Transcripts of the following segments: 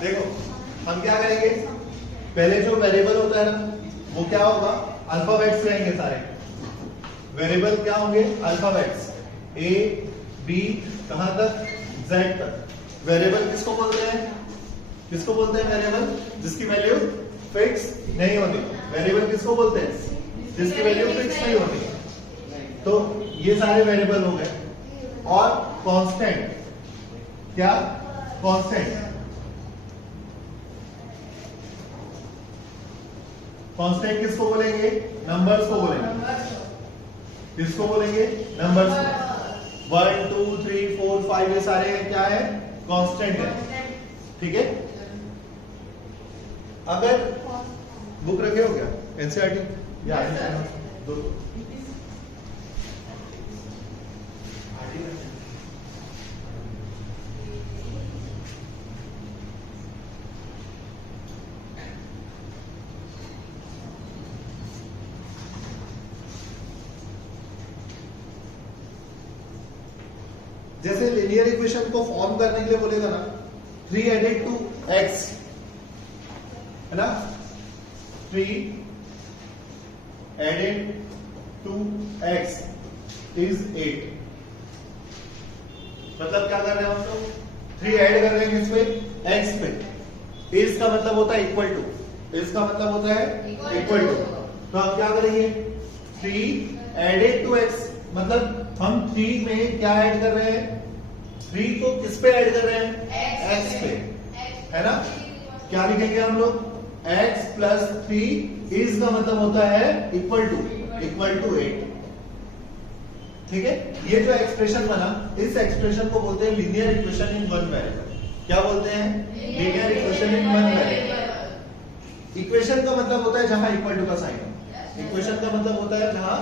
देखो हम क्या करेंगे, पहले जो वेरिएबल होता है ना वो क्या होगा, अल्फाबेट्स रहेंगे सारे। वेरिएबल क्या होंगे, अल्फाबेट्स, ए बी कहां तक, जेड तक। वेरिएबल किसको बोलते हैं, किसको बोलते हैं वेरिएबल, जिसकी वैल्यू फिक्स नहीं होती। वेरिएबल किसको बोलते हैं, जिसकी वैल्यू फिक्स नहीं होती। तो ये सारे वेरिएबल हो गए। और कांस्टेंट, क्या कांस्टेंट, कांस्टेंट किसको बोलेंगे, नंबर्स को बोलेंगे। किसको बोलेंगे, नंबर्स को। 1 2 3 4 5 ये सारे क्या है, कांस्टेंट है। ठीक है, अगर बुक रखे हो क्या एनसीईआरटी या दो, जैसे लिनियर इक्वेशन को फॉर्म करने के लिए बोलेगा ना 3 एडेड टू x है ना, 3 एडेड टू x इज 8। मतलब क्या कर रहे हैं हम लोग, 3 ऐड कर रहे हैं किस पे, x पे। इज का मतलब होता है इक्वल टू, इज का मतलब होता है इक्वल टू। तो हम क्या करेंगे, 3 एडेड टू x मतलब हम 3 में क्या ऐड कर रहे हैं, 3 को किस पे ऐड कर रहे हैं, x पे, है ना। क्या लिखेंगे हम लोग, x प्लस 3 इज का मतलब होता है इक्वल टू 8। ठीक है, ये जो एक्सप्रेशन बना, इस एक्सप्रेशन को बोलते हैं linear equation in one variable. क्या बोलते हैं, linear equation in one variable. Equation का मतलब होता है जहां इक्वल टू का साइन हो। इक्वेशन का मतलब होता है जहां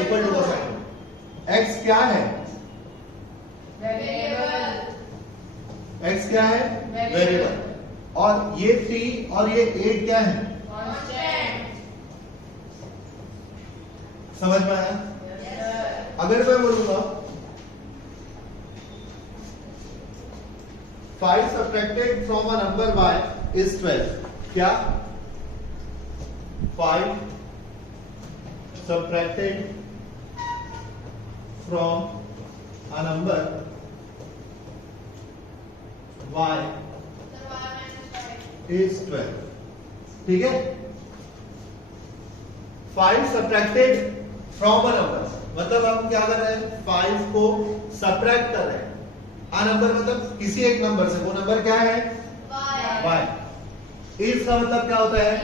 इक्वल टू का साइन हो। x क्या है, x क्या है, वेरिएबल। और ये 3 और ये 8 क्या है, समझ में आया। अगर मैं बोलूंगा 5 subtracted from a number y is 12, क्या 5 subtracted from a number y is 12। ठीक है, 5 सब्ट्रैक्टेड फ्रॉम अ नंबर मतलब हम क्या कर रहे हैं, 5 को सब्ट्रैक्ट कर रहे हैं। अ नंबर मतलब किसी एक नंबर से, वो नंबर क्या है, y। इज का मतलब क्या होता है,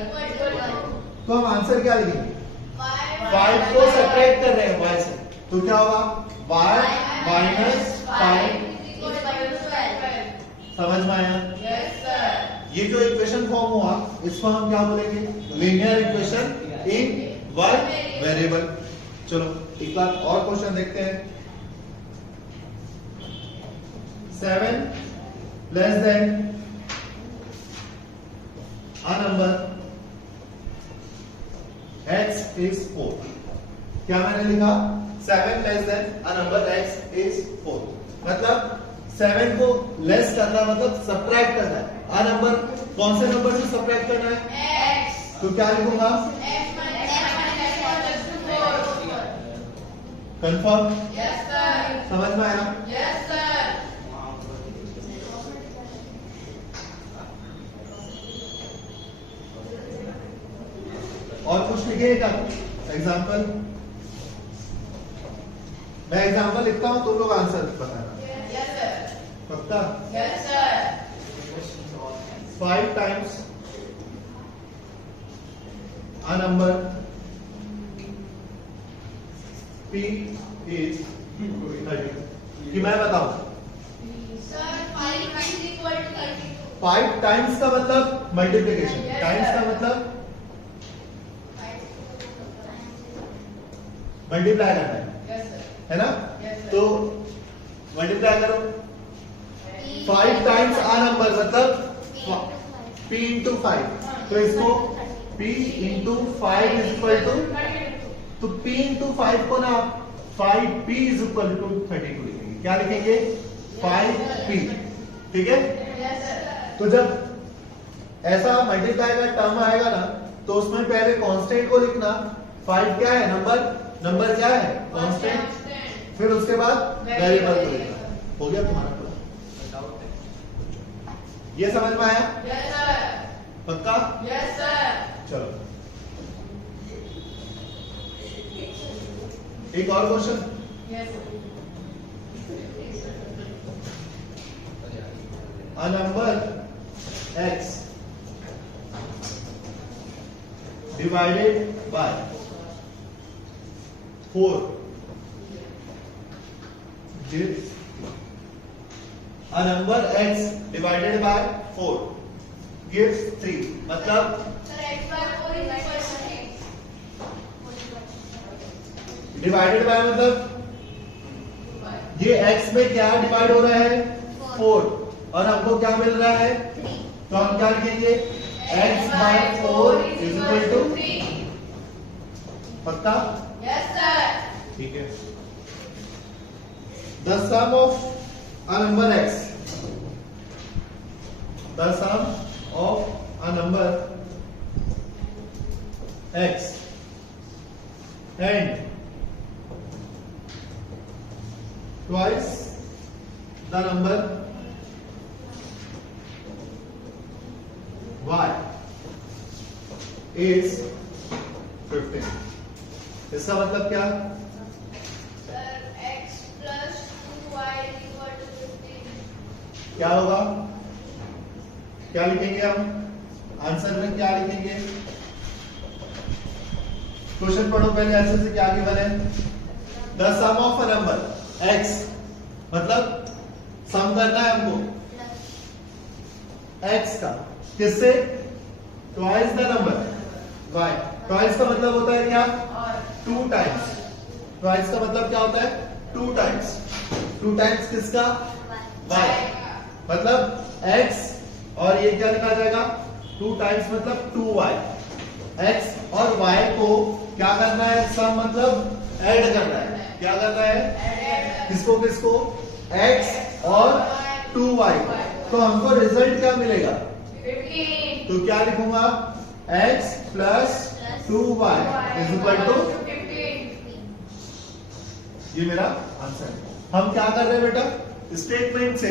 तो हम आंसर क्या लिखेंगे, 5 को सब्ट्रैक्ट कर रहे हैं y से, तो क्या होगा y माइनस 5। समझ में आया, ये जो इक्वेशन फॉर्म हुआ इसको हम क्या बोलेंगे, linear equation in one variable. चलो एक बार और क्वेश्चन देखते हैं। 7 less than a number x is 4। क्या मैंने लिखा, 7 less than a number x is 4 मतलब 7 को लेस करना मतलब सब्ट्रैक्ट करना है। आ नंबर कौन से नंबर से सब्ट्रैक्ट करना है, x। तो क्या लिखूंगा, कंफर्म, यस सर। समझ में आया, यस सर। और कुछ लिखे क्या एग्जाम्पल, मैं एग्जाम्पल लिखता हूं तुम लोग आंसर बताना, यस सर। पक्का, yes sir. 5 times a number p is 30। कि मैं बताऊं sir 5 times equal to 32। 5 times का मतलब मल्टीप्लिकेशन, टाइम्स का मतलब मल्टीप्लाई करना है ना। तो मल्टीप्लाई करो, 5 टाइम्स आ नंबर मतलब p इंटू 5, तो इसको p into 5 is equal to, तो p इंटू 5 को ना 5p इज इक्वल टू 32 लिखेंगे। क्या लिखेंगे, 5p। ठीक है, तो जब ऐसा मल्टीप्लाई का टर्म आएगा ना तो उसमें पहले कांस्टेंट को लिखना। 5 क्या है? नंबर क्या है? कांस्टेंट। फिर उसके बाद वेरिएबल को लिखना। हो गया तुम्हारा पूरा? ये समझ में आया? Yes sir. पक्का? Yes sir. चलो एक और question. Yes A number x divided by 4 gives a number x divided by 4 gives 3 मतलब sir x bar 4 is equal to 6 divided by मतलब ये x में क्या डिवाइड हो रहा है? 4 और हमको क्या मिल रहा है? तो हम क्या लिखेंगे? x by 4 is equal to 3। पक्का? Yes sir. ठीक है। The sum of a number x, the sum of a number x and twice the number y is 15। इसका मतलब क्या? Sir x plus 2y is equal to 15। क्या होगा? क्या लिखेंगे हम? आंसर में क्या लिखेंगे? क्वेश्चन पढ़ो पहले, आंसर से क्या गिवन है? The sum of a number x मतलब सम करना है हमको x का किससे? Twice the number y। Twice का मतलब होता है क्या? और 2 टाइम्स। ट्वाइस का मतलब क्या होता है? 2 टाइम्स। 2 टाइम्स किसका? y। मतलब x और ये क्या लिखा जाएगा? 2 टाइम्स मतलब 2y। x और y को क्या करना है? सम मतलब ऐड करना है। क्या करना है? किसको किसको? x और 2y। तो हमको रिजल्ट क्या मिलेगा? 15। तो क्या लिखूंगा? x plus 2y is equal to 15। ये मेरा आंसर है। हम क्या कर रहे हैं बेटा? स्टेटमेंट से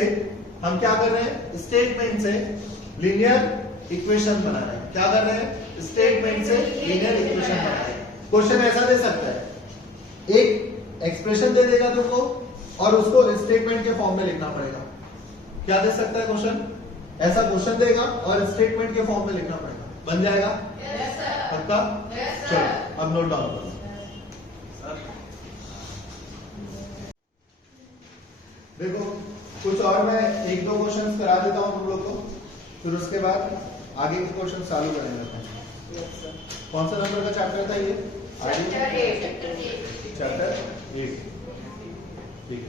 हम क्या कर रहे हैं? स्टेटमेंट से लीनियर इक्वेशन बना रहे हैं। क्या कर रहे हैं? स्टेटमेंट से लीनियर इक्वेशन बना रहे हैं। क्वेश्चन ऐसा दे सकता है, एक एक्सप्रेशन दे देगा तुमको और उसको स्टेटमेंट के फॉर्म में लिखना पड़ेगा। क्या दे सकता है क्वेश्चन? ऐसा क्वेश्चन देगा और स्टेटमेंट के फॉर्म में लिखना पड़ेगा। बन जाएगा? Yes sir. पक्का? यस चलो सर। अब नोट डाउन करो। देखो कुछ और मैं 1-2 क्वेश्चंस करा देता हूं तुम लोग को, फिर उसके बाद आगे के क्वेश्चन चालू करेंगे। कौन सा नंबर का चैप्टर था ये? चैप्टर 8। ठीक है।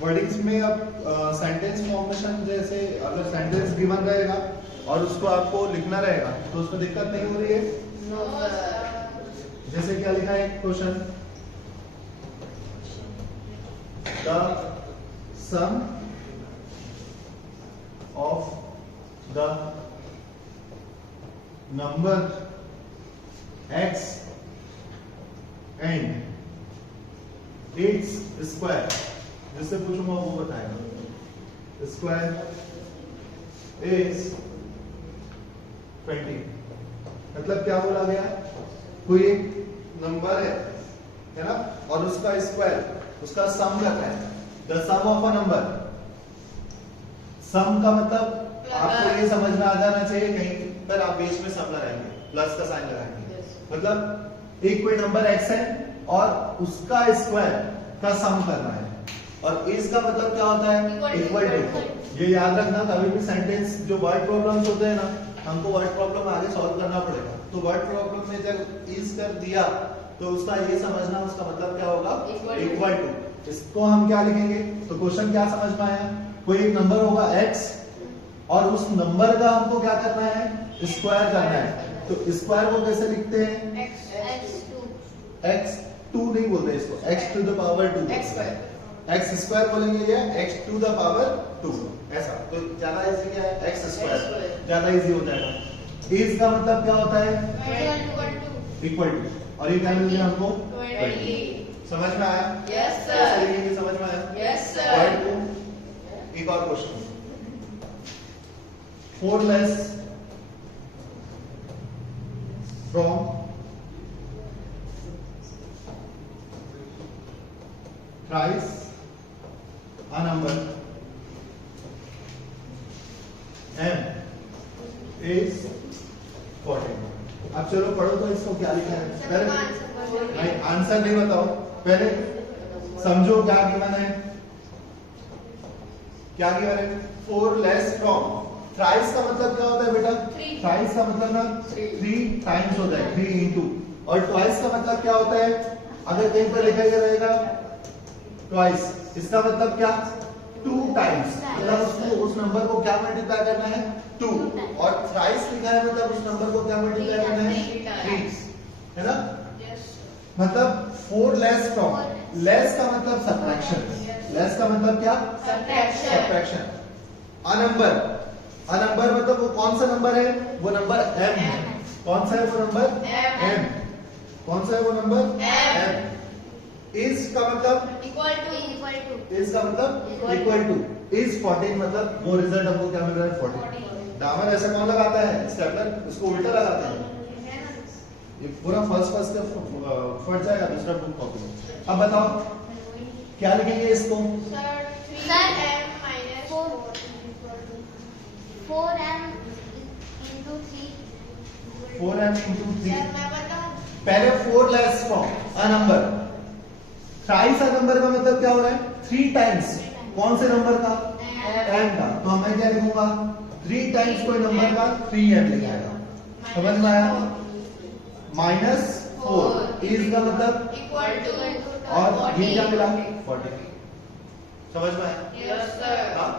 वर्डिंग्स में अब सेंटेंस फॉर्मेशन, जैसे अगर सेंटेंस गिवन रहेगा और उसको आपको लिखना रहेगा तो उसमें दिक्कत नहीं हो रही है। No sir. जैसे क्या लिखा है question? The sum of the number x and its square, जिससे पूछूंगा वो बताएगा। Square is 20। मतलब क्या बोला गया? कोई एक नंबर है ना, और उसका स्क्वायर, उसका सम करना है। The sum of a number. Sum का मतलब आपको ये समझ में आ जाना चाहिए, कहीं पर आप बीच में सम लगाएंगे, प्लस का साइन लगाएंगे। मतलब एक कोई नंबर x है और उसका स्क्वायर का सम करना है, और इस का मतलब क्या होता है? Equal to. ये याद रखना, कभी भी सेंटेंस जो वर्ड प्रॉब्लम्स होते हैं ना, हमको वर्ड प्रॉब्लम आगे सॉल्व करना पड़ेगा। तो वर्ड प्रॉब्लम में जब इज कर दिया तो उसका ये समझना, उसका मतलब क्या होगा? Equal to. इसको हम क्या लिखेंगे? तो क्वेश्चन क्या समझ में आया? कोई एक नंबर होगा x और उस नंबर का हमको क्या करना है? स्क्वायर करना है, तो स्क्वायर को कैसे लिखते हैं? x2 नहीं बोलते इसको, x to the power 2, x square बोलेंगे या x टू द पावर 2, ऐसा। तो ज्यादा इजी क्या है? x स्क्वायर ज्यादा इजी हो जाएगा। इज का मतलब क्या होता है? इक्वल टू, और ये क्या मिल गया हमको? 20। समझ में आया? यस कैसे सर। लिखेंगे, समझ में आया? Yes sir. एक और question, 4 less from thrice a number m is 14। अब चलो पढ़ो तो इसको क्या लिखा है पहले। नहीं, आंसर नहीं बताओ, पहले समझो क्या गिवन है। क्या गिवन है? 4 लेस फ्रॉम। थ्राइस का मतलब क्या होता है बेटा? थ्राइस का मतलब ना 3 टाइम्स होता है, 3 इंटू। और ट्वाइस का मतलब क्या होता है? अगर कहीं पर लिखा गया रहेगा ट्वाइस, इसका मतलब क्या? 2 टाइम्स, मतलब उसको उस नंबर को क्या मल्टीप्लाई करना है? 2। और थ्राइस लिखा है मतलब उस नंबर को क्या मल्टीप्लाई करना है? 3, है ना? मतलब 4 लेस फ्रॉम, लेस का मतलब सब्ट्रैक्शन, लेस का मतलब क्या? सब्ट्रैक्शन। अ नंबर मतलब वो कौन सा नंबर है? वो नंबर m है। कौन सा है वो नंबर? m। कौन सा है वो नंबर? m। इज का मतलब इक्वल टू इज का मतलब इक्वल टू। इज 14 मतलब वो रिजल्ट हमको क्या मिल रहा है? 14। दामन ऐसा कौन लगाता है? स्टेपलर, इसको उल्टा लगाते हैं, ये पूरा फर्स्ट का फट जाएगा दूसरा बुक कॉपी में। अब बताओ क्या लिखेंगे इसको? Sir 3m minus 4m into 3 4m into 3। Sir मैं बताऊं? पहले 4 less from a number. Thrice a number का मतलब क्या हो रहा है? 3 टाइम्स कौन से नंबर का? m का। तो मैं क्या लिखूंगा? 3 टाइम्स कोई नंबर का 3m लिखेगा। समझ में आया? -4 इज का मतलब इक्वल टू और ये क्या मिला? 40। समझ में आया? Yes sir. हाँ?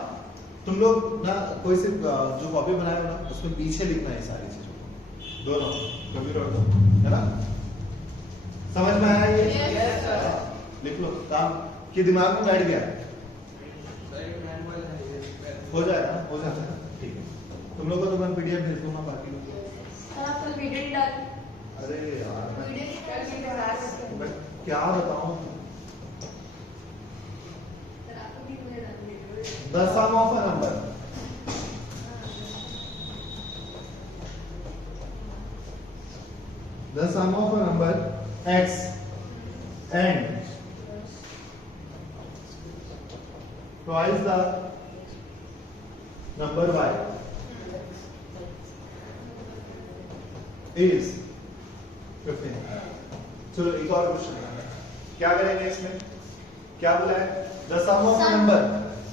तुम लोग ना कोई से जो कॉपी बनाए हो ना उसमें पीछे लिखना है सारी चीजों, दोनों कंप्यूटर और है ना? समझ में आया ये? Yes sir. लिख लो, काम कि दिमाग में बैठ गया, हो जाएगा, हो जाता है। ठीक है, तुम लोग को तो मैं पीडीएफ भेज दूंगा बाकी लोग को। अरे यार मैं क्या बताऊं? The sum of a number x and twice the number y is 15। चलो एक और क्वेश्चन, क्या करेंगे इसमें? क्या बोला है? The sum of a number,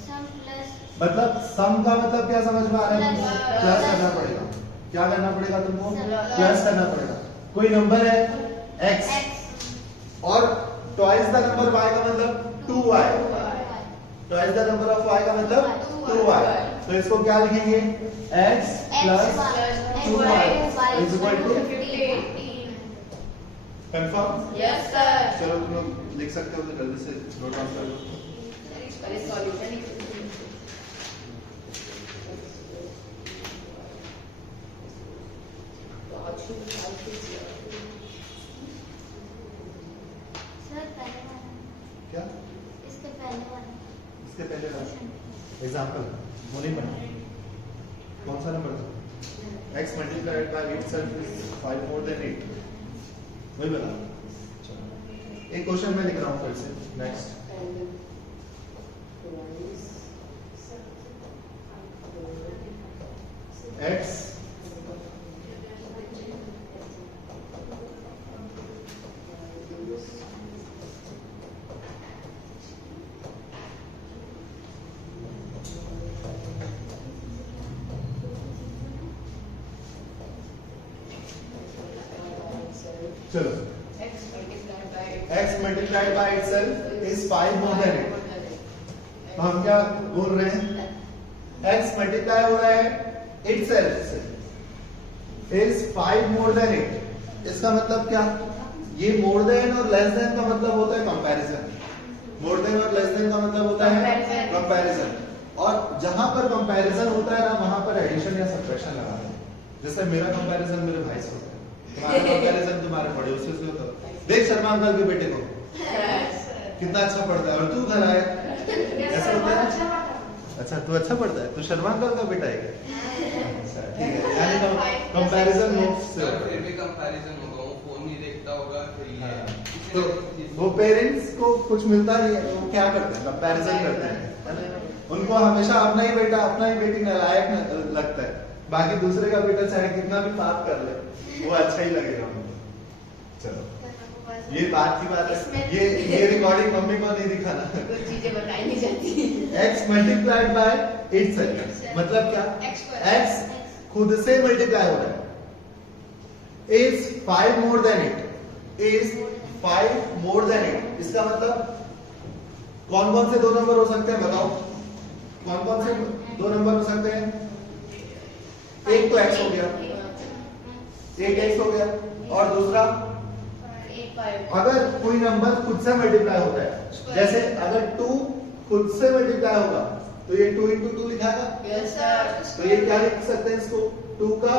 sum plus मतलब सम का मतलब क्या समझ में आ रहा है? Plus। प्लस करना पड़ेगा। क्या करना पड़ेगा तुमको? Plus। प्लस करना पड़ेगा। कोई नंबर है x x और ट्वाइस द नंबर y का मतलब 2y, twice the number of y का मतलब 2y। तो इसको क्या लिखेंगे? x plus 2y is equal to 15। Confirm? Yes sir. चलो तुम लोग लिख सकते हो तो जल्दी से नोट डाउन कर लो। पहले सॉल्यूशन सर पहले वाला, क्या? इसके पहले वाला इसके पहले का एग्जांपल वो नहीं बना। कौन सा नंबर था? x multiplied bye itself is 5 more than 8, वही बना। चलो एक क्वेश्चन मैं लिख रहा हूँ फिर से। नेक्स्ट, x चलो x multiplied bye itself is 5 more than 8। तो हम क्या बोल रहे हैं? x मल्टीप्लाई हो रहा है itself से, is 5 more than 8। इसका मतलब क्या? ये मोर देन और लेस देन का मतलब होता है कंपैरिजन। मोर देन और लेस देन का मतलब होता है कंपैरिजन। और जहां पर कंपैरिजन होता है ना, वहां पर एडिशन या सब्ट्रैक्शन लगाते हैं। जैसे मेरा कंपैरिजन मेरे भाई से होता है, तुम्हारा कंपैरिजन तुम्हारे पड़ोसी से होता है। देख शर्मा अंकल के बेटे को कितना अच्छा पढ़ता है, और तू घर आया ऐसा होता है। अच्छा तू अच्छा पढ़ता है, तू शर्मा अंकल का बेटा है क्या? अच्छा ठीक है, यानी कंपैरिजन नोट्स से होता है। फिर भी कंपैरिजन होगा, वो फोन नहीं देखता होगा, फिर ये तो वो पेरेंट्स को कुछ मिलता नहीं है, वो क्या करते हैं? कंपैरिजन करते हैं, है ना? उनको हमेशा अपना ही बेटा अपना ही बेटी नालायक लगता है, बाकी दूसरे का बेटा चाहे कितना भी पाप कर ले वो अच्छा ही लगेगा उनको। चलो ये बात की बात है, ये रिकॉर्डिंग मम्मी को नहीं दिखाना। कुछ चीजें बताई नहीं जाती। x मल्टीप्लाइड बाय इटसेल्फ मतलब क्या? x खुद से मल्टीप्लाई हो रहा है। is 5 more than it, is 5 more than it। इसका मतलब कौन कौन से दो नंबर हो सकते हैं बताओ? कौन कौन से दो नंबर हो सकते हैं? एक तो x हो गया, एक x हो गया, और दूसरा अगर कोई नंबर खुद से मल्टीप्लाई होता है, जैसे अगर 2 खुद से मल्टीप्लाई होगा तो ये 2 into 2 लिखाएगा। Yes sir. तो ये क्या लिख सकते हैं इसको? 2 का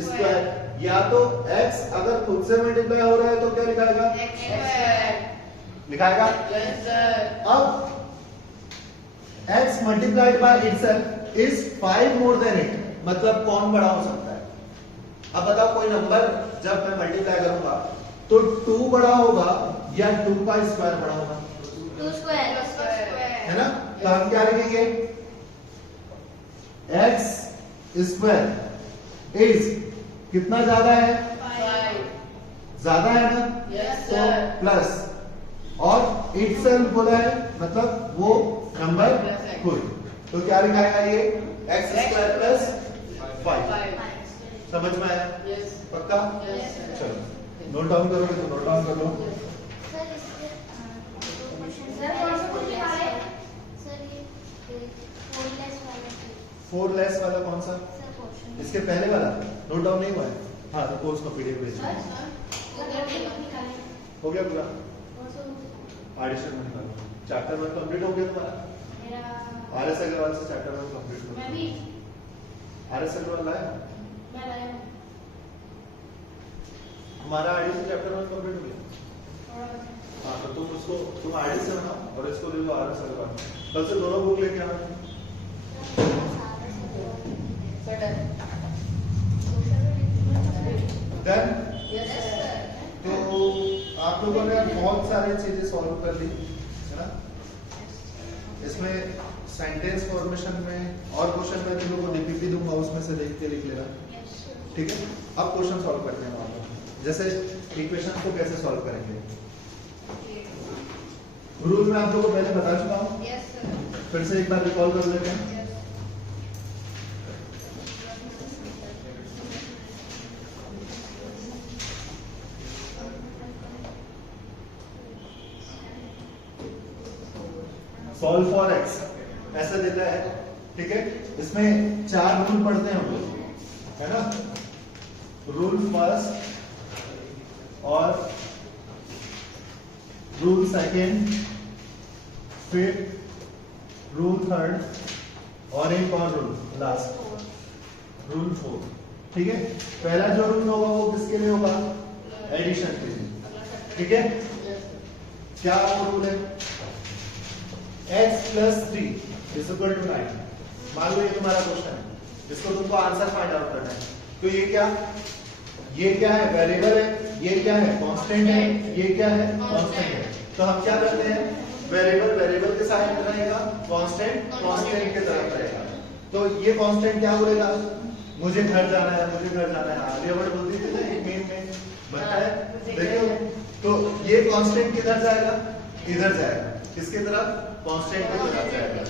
स्क्वायर। या तो x अगर खुद से मल्टीप्लाई हो रहा है तो क्या लिखाएगा? लिखाएगा। Yes sir. अब x multiplied by itself is 5 more than it मतलब कौन बड़ा हो सकता है? अब बताओ कोई नंबर जब मैं मल्टीप्लाई करूंगा तो 2 बड़ा होगा या 2 का स्क्वायर बड़ा होगा? 2 स्क्वायर है ना? तो हम क्या लिखेंगे? x स्क्वायर इज कितना ज्यादा है? ज्यादा है ना? यस तो सर। प्लस और इटसेल्फ बोला है मतलब वो नंबर खुद। तो क्या लिखाएगा ये? x square plus 5। समझ में आया? यस। पक्का? Yes sir. चलो नोट डाउन करोगे तो नोट डाउन कर लो। सर इसके दो क्वेश्चन सर, कौन सा क्वेश्चन आ रहा है? सर ये 4 लेस वाला 4 लेस वाला कौन सा? सर क्वेश्चन इसके पहले वाला नोट डाउन नहीं हुआ है? हाँ तो कोर्स का पीडीएफ भेज सर दो। सर हो गया पूरा? एडिशन में निकालो। चैप्टर 1 कंप्लीट हो गया तुम्हारा? मेरा आरएस अग्रवाल से चैप्टर 1 कंप्लीट हो मैं गया। भी आरएस अग्रवाल लाया? मैं लाया हूं। हमारा आईडी से चैप्टर 1 कंप्लीट हो गया। थोड़ा बचा। हाँ तो तुम आईडी से बनाओ और इसको ले लो आरएस अग्रवाल। कल से दोनों बुक लेके आना। Sir done. Then yes sir. तो आप लोगों ने बहुत सारे चीजें सॉल्व कर ली है ना? इसमें सेंटेंस फॉर्मेशन में और क्वेश्चन मैं तुम लोगों को डीपीपी दूंगा, उसमें से देख के लिख लेना। ठीक है? अब क्वेश्चन सॉल्व करते हैं वहां पर। जैसे इक्वेशन को कैसे सॉल्व करेंगे? रूल मैं आप लोगों को पहले बता चुका हूँ, यस सर। फिर से एक बार रिकॉल कर लेते हैं। सॉल्व फॉर एक्स ऐसा देता है, ठीक है? इसमें 4 रूल पढ़ते हैं हम लोग, है ना? रूल फर्स्ट और रूल सेकेंड, फिर रूल थर्ड और एक और रूल लास्ट रूल 4। ठीक है? पहला जो रूल होगा वो किसके लिए होगा? एडिशन के लिए। ठीक है? क्या वो रूल है? x plus 3 is equal to 9। मान लो ये तुम्हारा क्वेश्चन है जिसको तुमको आंसर फाइंड आउट करना है। तो ये क्या है? वेरिएबल है। ये क्या है? कांस्टेंट है। ये क्या है? कांस्टेंट है। तो हम क्या करते हैं? वेरिएबल के साथ रहेगा, कांस्टेंट के तरफ रहेगा। तो ये कांस्टेंट क्या बोलेगा? मुझे घर जाना है, मुझे घर जाना है। आर्यभट्ट बोलती थी ना एक मीम में बनता है, देखो। तो ये कांस्टेंट किधर जाएगा? इधर जाएगा। किसकी तरफ? कांस्टेंट की तरफ जाएगा।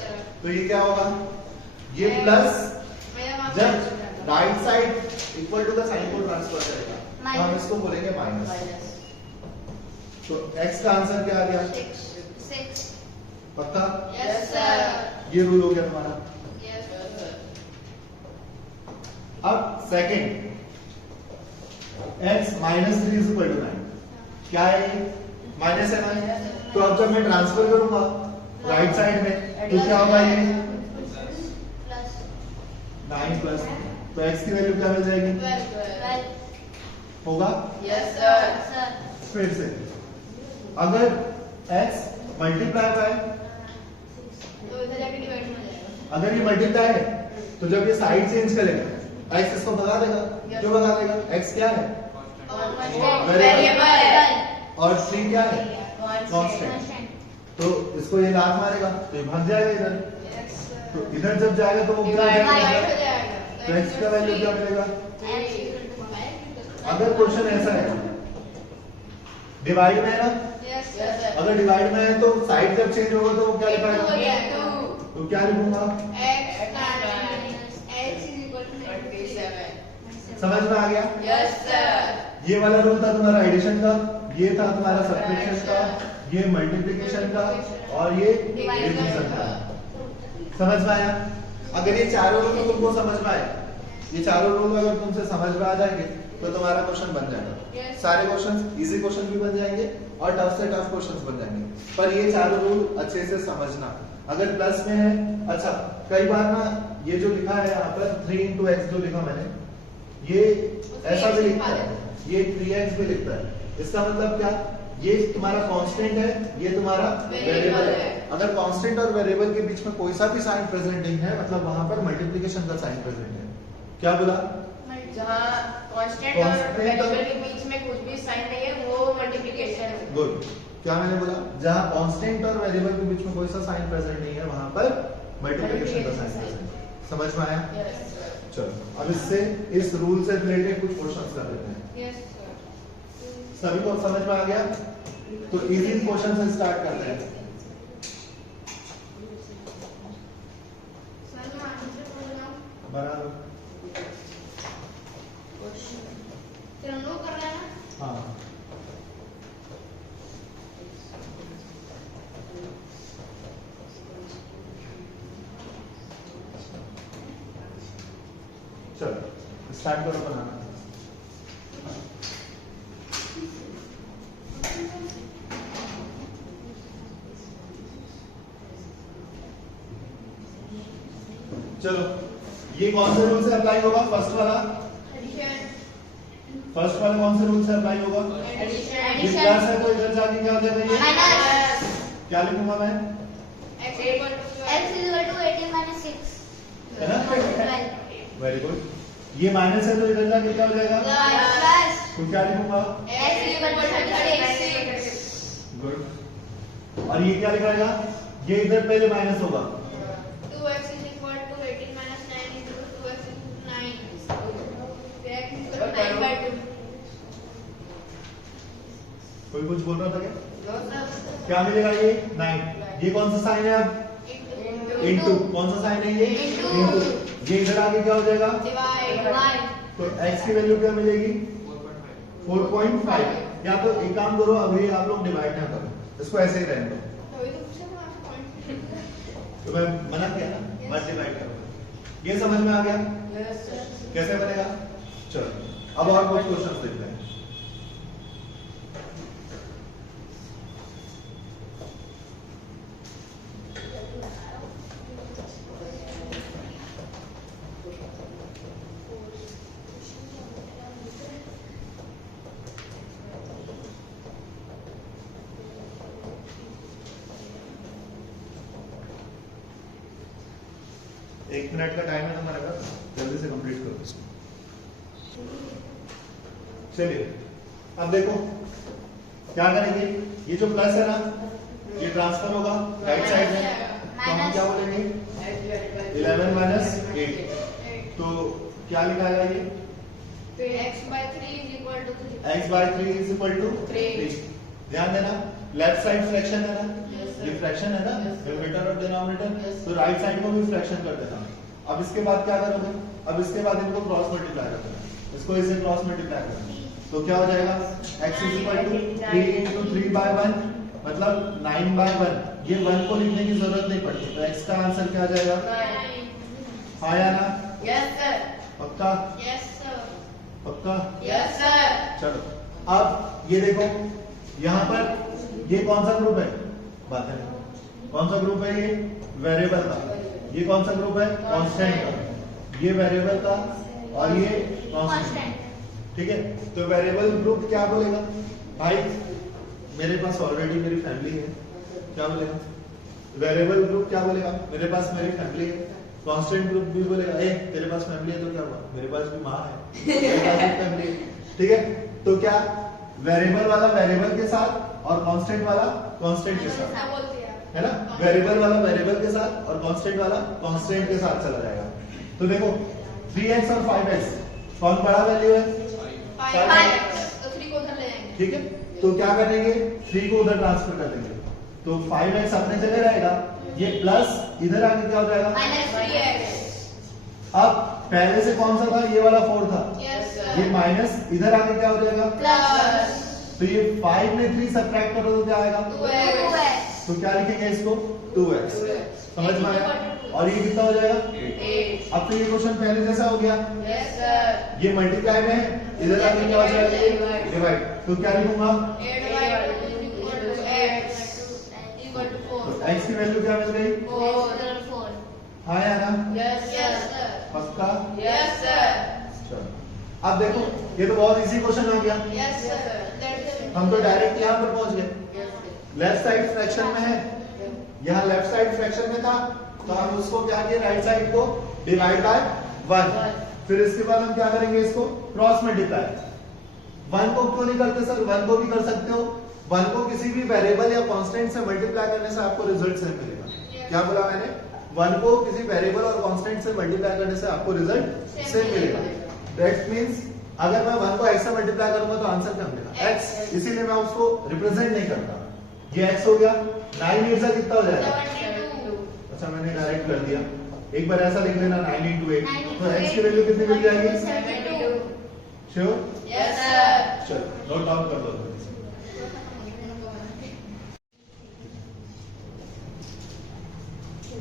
तो ये क्या होगा? ये प्लस जब right side equal to the sign को ट्रांसफर करेगा तो हम इसको बोलेंगे माइनस। तो x का आंसर क्या आ गया? 6। पक्का? Yes sir. ये रूल हो गया तुम्हारा। Yes sir. अब second, x minus 3 is equal to 9। क्या है ये? माइनस है ना? तो अब जब मैं ट्रांसफर करूंगा राइट साइड में तो क्या होगा ये? प्लस 9 प्लस, तो x की वैल्यू क्या मिल जाएगी? 12 होगा? Yes sir. सर फिर से अगर x मल्टीप्लाई बाय, तो इधर जाके डिवाइड हो जाएगा। अगर ये मल्टीप्लाई है तो जब ये साइड चेंज करेगा x इसको भगा देगा। क्यों भगा देगा? x क्या है वेरिएबल है। और 3 क्या है? कांस्टेंट। कांस्टेंट तो इसको ये लात मारेगा तो ये भाग जाएगा इधर। Yes sir. तो इधर जब जाएगा तो वो क्या Divide जाएगा? डिवाइड हो जाएगा। तो x का वैल्यू क्या मिलेगा? मिलेगा? अगर क्वेश्चन ऐसा है डिवाइड में है ना, यस यस सर। सर। अगर डिवाइड में है तो साइड जब चेंज होगा तो वो क्या Into हो लिखाएगा? जाएगा। तो क्या लिखूंगा? x times x is equal to 27। समझ में आ गया? Yes sir. ये वाला रूल था तुम्हारा एडिशन का, ये था तुम्हारा सब्ट्रैक्शन का, ये मल्टीप्लिकेशन का और ये डिवीजन का। समझ में आया? अगर ये चारों रूल तुमको समझ में आए, ये चारों रूल अगर तुमसे समझ में आ जाएंगे तो तुम्हारा क्वेश्चन बन जाएगा। Yes. सारे क्वेश्चंस इजी क्वेश्चन भी बन जाएंगे और टफ से टफ क्वेश्चंस बन जाएंगे। पर ये चारों रूल अच्छे से समझना। अगर प्लस में है, अच्छा कई बार ना ये जो लिखा है यहाँ पर 3 into x जो लिखा मैंने, ये ऐसा भी लिखता है, ये 3x भी लिखता है। इसका मतलब क्या? ये तुम्हारा कांस्टेंट है, ये तुम्हारा वेरिएबल है। अगर कांस्टेंट और वेरिएबल के बीच में कोई सा भी साइन प्रेजेंट नहीं है मतलब वहां पर मल्टीप्लिकेशन का साइन प्रेजेंट है। क्या बोला? जहाँ कांस्टेंट और वेरिएबल के बीच में कुछ भी साइन नहीं है वो मल्टीप्लिकेशन है। गुड। क्या मैंने बोला? जहां कांस्टेंट और वेरिएबल के बीच में कोई सा साइन प्रेजेंट नहीं है वहां पर मल्टीप्लिकेशन का साइन प्रेजेंट है। समझ में आया? Yes sir. चलो अब इससे इस रूल से रिलेटेड कुछ क्वेश्चंस कर लेते हैं। Yes sir. सभी को समझ में आ गया? तो इजी क्वेश्चन से स्टार्ट करते हैं। सर मैं आंसर बोल रहा हूँ। बराबर। फिर हम लोग कर रहे हैं ना? हाँ चलो स्टार्ट करो बनाना। चलो ये कौन से रूल से अप्लाई होगा? फर्स्ट वाला, एडिशन। फर्स्ट वाला कौन से रूल से अप्लाई होगा? एडिशन। ये प्लस है तो इधर जाके क्या हो जाएगा? ये माइनस क्या लिखूंगा मैं? x equal to x is equal to 18 minus 6 है ना? 12 वेरी गुड। ये माइनस है तो इधर जाके क्या हो जाएगा? plus तो क्या लिखूंगा? x is equal to 36 good. और ये क्या लिखाएगा? ये इधर पहले माइनस होगा 2x is equal to 18 minus 9 into 2x into 9. फिर x is equal to 9 by 2. कोई कुछ बोल रहा था क्या? No sir. क्या मिलेगा? ये 9। ये कौन सा साइन है? अब इनटू कौन सा साइन है? ये Into. इनटू। ये इधर आके क्या हो जाएगा? Divide. तो x की वैल्यू क्या मिलेगी? 4.5। या तो एक काम करो, अभी आप लोग डिवाइड ना करो, इसको ऐसे ही रहने दो। तो ये तो पूछा था आपसे पॉइंट। तो मैं मना किया ना, मत डिवाइड करो। ये समझ में आ गया? Yes sir. कैसे बनेगा? चलो अब और कुछ क्वेश्चन देखते हैं। एक मिनट का टाइम है तुम्हारे पास, जल्दी से कंप्लीट करो इसको। चलिए अब देखो क्या करेंगे। ये जो प्लस है ना, ये ट्रांसफर होगा राइट साइड में, तो हम क्या बोलेंगे? 11 माइनस 8। तो क्या लिखाएगा ये? फिर x by 3 is equal to 3. x by 3 is equal to 3। ध्यान देना, लेफ्ट साइड फ्रैक्शन है ना, Yes, sir. ये फ्रैक्शन है ना, Yes, sir. न्यूमरेटर और डिनोमिनेटर, Yes, तो राइट साइड को भी फ्रैक्शन कर देना। अब इसके बाद क्या करोगे? अब इसके बाद इनको क्रॉस मल्टीप्लाई कर देना, इसको इसे क्रॉस मल्टीप्लाई कर देना, तो क्या हो जाएगा? x is equal to 3 into 3 by 1 मतलब 9 by 1। ये 1 को लिखने की जरूरत नहीं पड़ती, तो x का आंसर क्या आ जाएगा? 9. हाँ या ना? Yes sir. पक्का? Yes sir. पक्का? Yes sir. चलो अब ये देखो यहाँ पर ये कौन सा ग्रुप है, बात है कौन सा ग्रुप है, ये वेरिएबल का, ये कौन सा ग्रुप है, कांस्टेंट का, ये वेरिएबल का और ये कांस्टेंट। ठीक है, तो वेरिएबल ग्रुप क्या बोलेगा भाई, मेरे पास ऑलरेडी मेरी फैमिली है, क्या बोलेगा, वेरिएबल ग्रुप क्या बोलेगा, मेरे पास मेरी फैमिली है। कांस्टेंट ग्रुप भी बोलेगा ए तेरे पास फैमिली है तो क्या हुआ, मेरे पास भी माँ है, मेरे पास भी फैमिली है। ठीक है, तो क्या वेरिएबल वाला वेरिएबल के साथ और कांस्टेंट वाला कांस्टेंट के साथ, क्या बोलते हैं है ना, वेरिएबल वाला वेरिएबल के साथ और कांस्टेंट वाला कांस्टेंट के साथ चला जाएगा। तो देखो 3x और 5x कौन बड़ा वैल्यू है, 5 तो 3 को उधर ले जाएंगे। ठीक है, तो क्या करेंगे 3 को उधर ट्रांसफर कर देंगे, तो 5x अपने जगह रहेगा, ये प्लस इधर आके क्या हो जाएगा, -3x। अब पहले से कौन सा था, ये वाला 4 था, यस ये माइनस इधर आके क्या हो जाएगा, प्लस तो ये 5 में 3 सब्ट्रैक्ट करो तो क्या आएगा, 2x। तो क्या लिखेंगे इसको 2x, समझ में आया, और ये कितना हो जाएगा 8। अब तो ये क्वेश्चन पहले जैसा हो गया, यस सर। ये मल्टीप्लाई में है, इधर आके क्या हो जाएगा डिवाइड, तो क्या लिखूंगा 8y = x = 4। तो x की वैल्यू क्या मिल गई, 4 हाँ या ना, यस यस सर। सर। पक्का। Yes sir. चलो अब देखो ये तो बहुत इजी क्वेश्चन हो गया, यस सर। हम तो डायरेक्ट यहाँ पर पहुंच गए, लेफ्ट साइड फ्रैक्शन में है, यहाँ लेफ्ट साइड फ्रैक्शन में था तो हम उसको क्या किए, राइट साइड को डिवाइड बाय 1, फिर इसके बाद हम क्या करेंगे, इसको क्रॉस मल्टीप्लाई। 1 को क्यों नहीं करते सर, 1 को भी कर सकते हो, 1 को किसी भी वेरिएबल या कांस्टेंट से मल्टीप्लाई करने से आपको रिजल्ट सेम मिलेगा। क्या बोला मैंने, 1 को किसी वेरिएबल और कांस्टेंट से मल्टीप्लाई करने से आपको रिजल्ट सेम मिलेगा। दैट मींस अगर मैं 1 को x से मल्टीप्लाई करूंगा तो आंसर क्या मिलेगा, x, इसीलिए मैं उसको रिप्रेजेंट नहीं करता। ये x हो गया, 9 8 कितना हो जाएगा, 72। अच्छा मैंने डायरेक्ट कर दिया, एक बार ऐसा लिख लेना 9 × 8, तो x की वैल्यू कितनी मिल जाएगी, 72। Sure, yes sir. चलो नोट डाउन कर दो।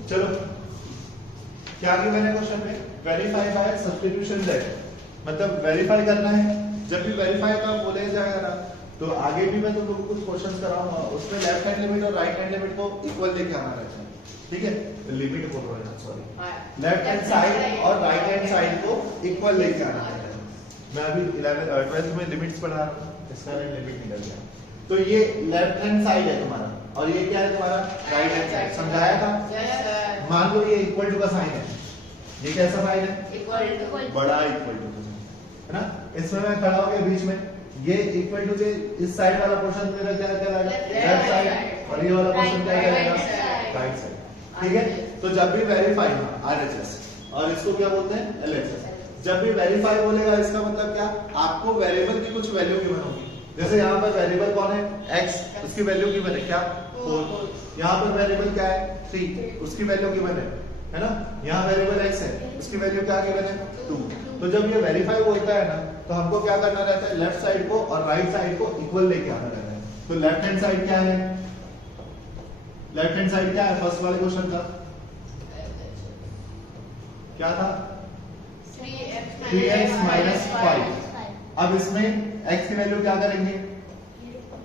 चलो क्या किया मैंने क्वेश्चन में, वेरीफाई बाय सब्स्टिट्यूशन दैट, मतलब वेरीफाई करना है, जब भी वेरीफाई का बोले जाएगा ना तो आगे भी मैं तुम लोगों को कुछ क्वेश्चंस कराऊंगा, उसमें लेफ्ट हैंड लिमिट और राइट हैंड लिमिट को इक्वल लेके आना रहता है। ठीक है, लिमिट बोल रहा हूं सॉरी, लेफ्ट हैंड साइड और राइट हैंड साइड को इक्वल लेके आना रहता है। मैं अभी 12th में लिमिट्स पढ़ा रहा हूं, इसका लिमिट निकल गया, तो ये लेफ्ट हैंड साइड है तुम्हारा और ये क्या है तुम्हारा राइट हैंड साइड, समझाया था। Yes sir. मान लो ये इक्वल टू का साइन है, ये कैसा साइन है, इक्वल टू। बड़ा इक्वल टू है ना, इसमें मैं खड़ा हो गया बीच में, ये इक्वल टू के इस साइड वाला पोर्शन मेरा क्या कहलाएगा, लेफ्ट साइड, और ये वाला पोर्शन क्या कहलाएगा, राइट साइड। ठीक है, तो जब भी वेरीफाई RHS और इसको क्या बोलते हैं LHS, जब भी वेरीफाई बोलेगा इसका मतलब क्या, आपको वेरिएबल की कुछ वैल्यू गिवन होगी, जैसे यहाँ पर वेरिएबल कौन है x, उसकी वैल्यू गिवन है क्या 4, यहाँ पर वेरिएबल क्या है 3, उसकी वैल्यू गिवन है ना, यहाँ वेरिएबल x है, उसकी वैल्यू क्या गिवन है 2। तो जब ये वेरीफाई होता है ना तो हमको क्या करना रहता है, लेफ्ट साइड को और राइट साइड को इक्वल लेके आना रहता है। तो लेफ्ट हैंड साइड क्या है, लेफ्ट हैंड साइड क्या है, फर्स्ट वाले क्वेश्चन का क्या था, 3x - 5। अब इसमें x की वैल्यू क्या करेंगे,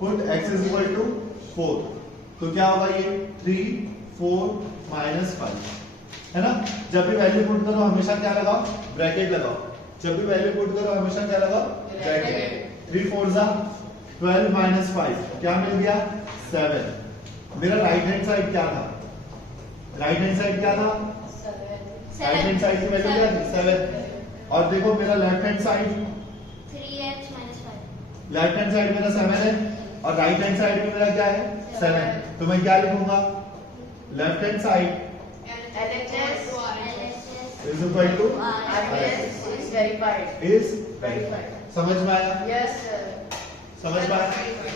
पुट x = 4, तो क्या होगा ये 3 4 - 5 है ना। जब भी वैल्यू पुट करो हमेशा क्या लगाओ, ब्रैकेट लगाओ, जब भी वैल्यू पुट करो हमेशा क्या लगाओ, ब्रैकेट। 3 4 12 - 5 क्या मिल गया 7। मेरा राइट हैंड साइड क्या था, राइट हैंड साइड क्या था, राइट हैंड साइड की वैल्यू क्या थी 7, और देखो मेरा left hand side 3x - 5 left hand side मेरा 7 है और राइट हैंड साइड में मेरा क्या है 7, तो मैं क्या लिखूंगा, left hand side LHS is equal to RHS is verified. Is verified. समझ में आया, Yes sir. समझ में आया,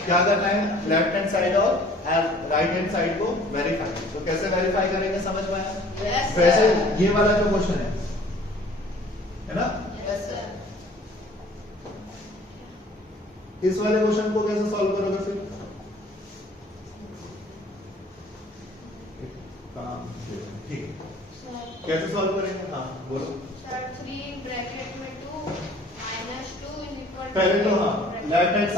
क्या करना है, लेफ्ट हैंड साइड और राइट हैंड साइड को वेरीफाई, तो कैसे वेरीफाई करेंगे समझ में आया। Yes, वैसे sir. ये वाला जो क्वेश्चन है ना, Yes, sir. इस वाले क्वेश्चन को कैसे सॉल्व करोगे फिर, ठीक है, कैसे सॉल्व करेंगे, हाँ बोलो। Sir, 3 ब्रैकेट में 2 - 2 = पहले तो हाँ लेफ्ट हैंड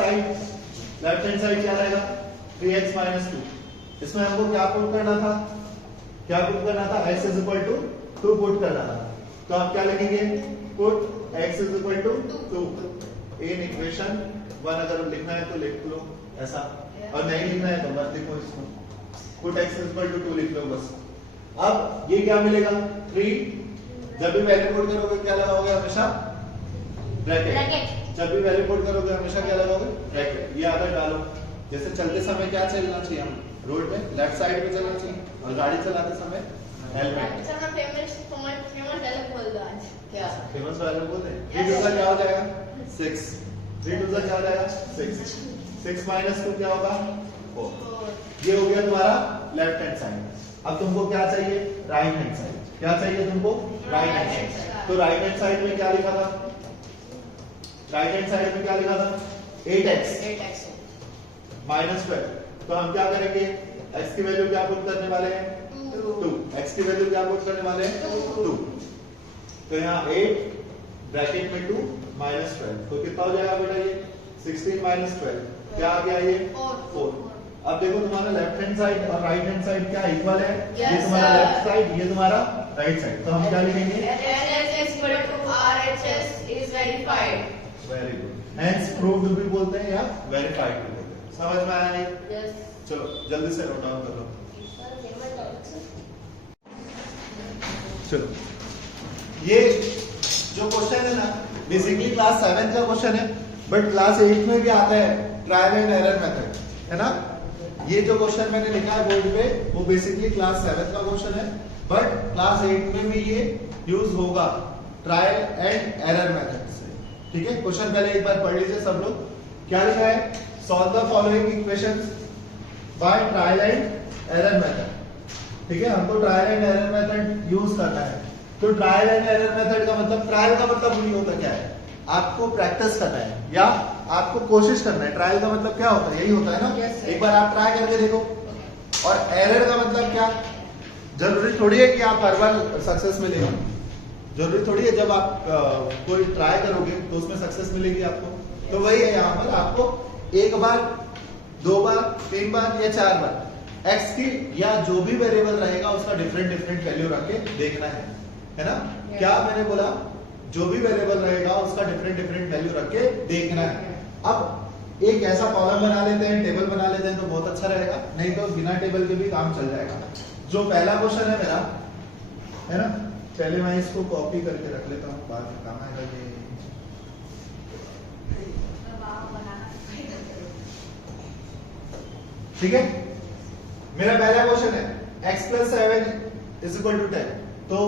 साइड क्या रहेगा 3x - 2। इसमें हमको क्या पुट करना था x is equal to 2 put करना था। तो आप क्या लिखेंगे put x is equal to 2 in equation 1। अगर लिखना है तो लिख लो ऐसा, और नहीं लिखना है तो मत लिखो इसको, put x is equal to 2 लिख लो बस। अब ये क्या मिलेगा 3, जब भी वैल्यू पुट करोगे क्या लगाओगे हमेशा ब्रैकेट, जब भी वैल्यू पुट करोगे हमेशा क्या लगाओगे ब्रैकेट। ये आदत डालो, जैसे चलते समय क्या चलना चाहिए हम रोड पे लेफ्ट साइड पे चलना चाहिए, और गाड़ी चलाते समय हेलमेट। सर मैं फेमस डायलॉग बोल दो आज। क्या फेमस डायलॉग बोलते हैं 3 2 क्या हो जाएगा 6, 3 2 क्या हो जाएगा 6, 6 - 2 क्या होगा 4। ये हो गया तुम्हारा लेफ्ट हैंड साइड। अब तुमको क्या चाहिए राइट हैंड साइड। क्या चाहिए तुमको राइट हैंड साइड। तो राइट हैंड साइड में क्या लिखा था 8x -12। तो हम क्या करेंगे x की वैल्यू क्या पुट करने वाले हैं 2, x की वैल्यू क्या पुट करने वाले हैं 2। तो यहाँ 8 ब्रैकेट में 2 -12, तो कितना हो जाएगा बेटा ये 16 - 12 क्या आ गया ये 4। अब देखो तुम्हारा लेफ्ट हैंड साइड और राइट हैंड साइड क्या इक्वल है। ये तुम्हारा लेफ्ट साइड, ये तुम्हारा राइट साइड। तो हम क्या लिखेंगे RHS is verified। Very good. Hence proved भी बोलते हैं या वेरीफाइड भी बोलते हैं। समझ में आया नहीं? चलो जल्दी से नोट डाउन कर लो। चलो ये जो क्वेश्चन है ना बेसिकली क्लास 7 का क्वेश्चन है, बट क्लास 8 में भी आता है ट्रायल एंड एरर मेथड, है ना। ये जो क्वेश्चन मैंने लिखा है बोर्ड पे वो बेसिकली क्लास 7 का क्वेश्चन है, बट क्लास 8 में भी ये यूज होगा ट्रायल एंड एरर मेथड से। ठीक है, क्वेश्चन पहले एक बार पढ़ लीजिए सब लोग। क्या लिखा है solve the following equations by trial and error method. ठीक है, हमको trial and error method use करना है। तो ट्रायल एंड एरर मेथड का मतलब ट्रायल का मतलब नहीं होता क्या है आपको प्रैक्टिस करना है या आपको कोशिश करना है। ट्रायल का मतलब क्या होता है यही होता है ना। Yes, sir. एक बार आप ट्राई करके देखो। और एरर का मतलब क्या, जरूरी थोड़ी है कि आप हर बार सक्सेस मिलेगा, जरूरी थोड़ी है जब आप कोई ट्राई करोगे तो उसमें सक्सेस मिलेगी आपको। तो वही है यहाँ पर आपको एक बार 2 बार 3 बार या 4 बार x की या जो भी वेरिएबल रहेगा उसका डिफरेंट वैल्यू रख के देखना है ना। Yes. क्या मैंने बोला जो भी वेरिएबल रहेगा उसका डिफरेंट वैल्यू रख के देखना है। अब एक ऐसा कॉलम बना लेते हैं, टेबल बना लेते हैं तो बहुत अच्छा रहेगा, नहीं तो बिना टेबल के भी काम चल जाएगा। जो पहला क्वेश्चन है मेरा, है ना, पहले मैं इसको कॉपी करके रख लेता हूँ, बाद में काम आएगा ये। ठीक है, मेरा पहला क्वेश्चन है x + 7 = 10। तो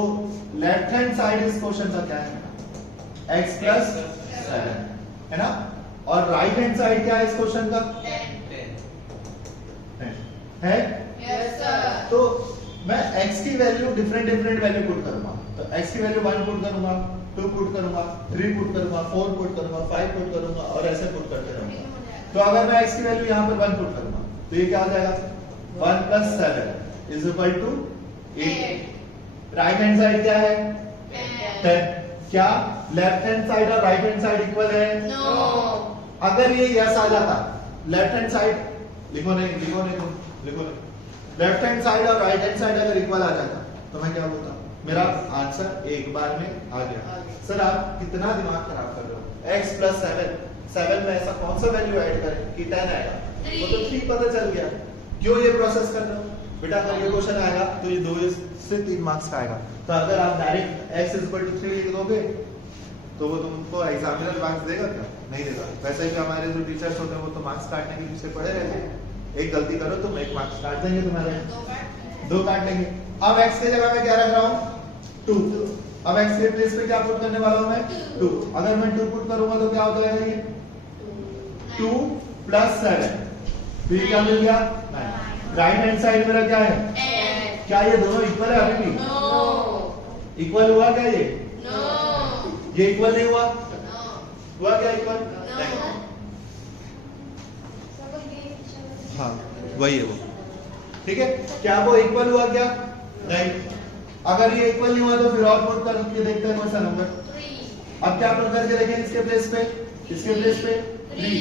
लेफ्ट हैंड साइड इस क्वेश्चन का क्या है x + 7, है ना। और राइट हैंड साइड क्या है इस क्वेश्चन का 10 है। Yes sir. तो मैं x की वैल्यू डिफरेंट वैल्यू पुट करूंगा। तो x की वैल्यू 1 पुट करूंगा, 2 पुट करूंगा, 3 पुट करूंगा, 4 पुट करूंगा, 5 पुट करूंगा और ऐसे पुट करते रहूंगा। तो अगर मैं x की वैल्यू यहाँ पर 1 पुट करूंगा तो ये क्या हो जाएगा 1 + 7 = 8। राइट हैंड साइड क्या है 10। क्या लेफ्ट हैंड साइड और राइट हैंड साइड इक्वल है? नो। अगर ये यस आ जाता, लेफ्ट हैंड साइड लिखो नहीं लेफ्ट हैंड साइड और राइट हैंड साइड अगर इक्वल आ जाता तो मैं क्या बोलता मेरा आंसर एक बार में आ गया। सर आप कितना दिमाग खराब कर रहे हो। x + 7 में ऐसा कौन सा वैल्यू ऐड करें कि 10 आएगा, वो तो ठीक पता चल गया। क्यों ये प्रोसेस कर रहे हो बेटा, अगर ये क्वेश्चन आएगा तो ये 2 से 3 मार्क्स का आएगा। तो अगर आप डायरेक्ट x = 3 लिख दोगे तो वो तुमको एग्जामिनर मार्क्स देगा क्या? नहीं देगा। वैसे ही हमारे जो टीचर्स होते हैं वो तो मार्क्स काटने के पीछे पड़े रहते हैं। एक गलती करो तुम 1 मार्क्स काट देंगे तुम्हारे, 2 काट लेंगे। अब x की जगह मैं क्या रख रहा हूँ 2। अब x के प्लेस पे क्या पुट करने वाला हूँ मैं 2। अगर मैं 2 पुट करूंगा तो क्या हो जाएगा ये 2 + 7, तो ये क्या मिल गया 9। राइट हैंड साइड मेरा क्या है, क्या ये दोनों इक्वल है? अभी भी इक्वल हुआ क्या ये इक्वल नहीं हुआ? हुआ क्या इक्वल? हाँ वही है वो। ठीक है, क्या वो इक्वल हुआ क्या? नहीं। अगर ये इक्वल नहीं हुआ तो फिर और पुट करके देखते हैं कौन सा नंबर। अब क्या पुट करके देखें इसके प्लेस पे इसके प्लेस पे 3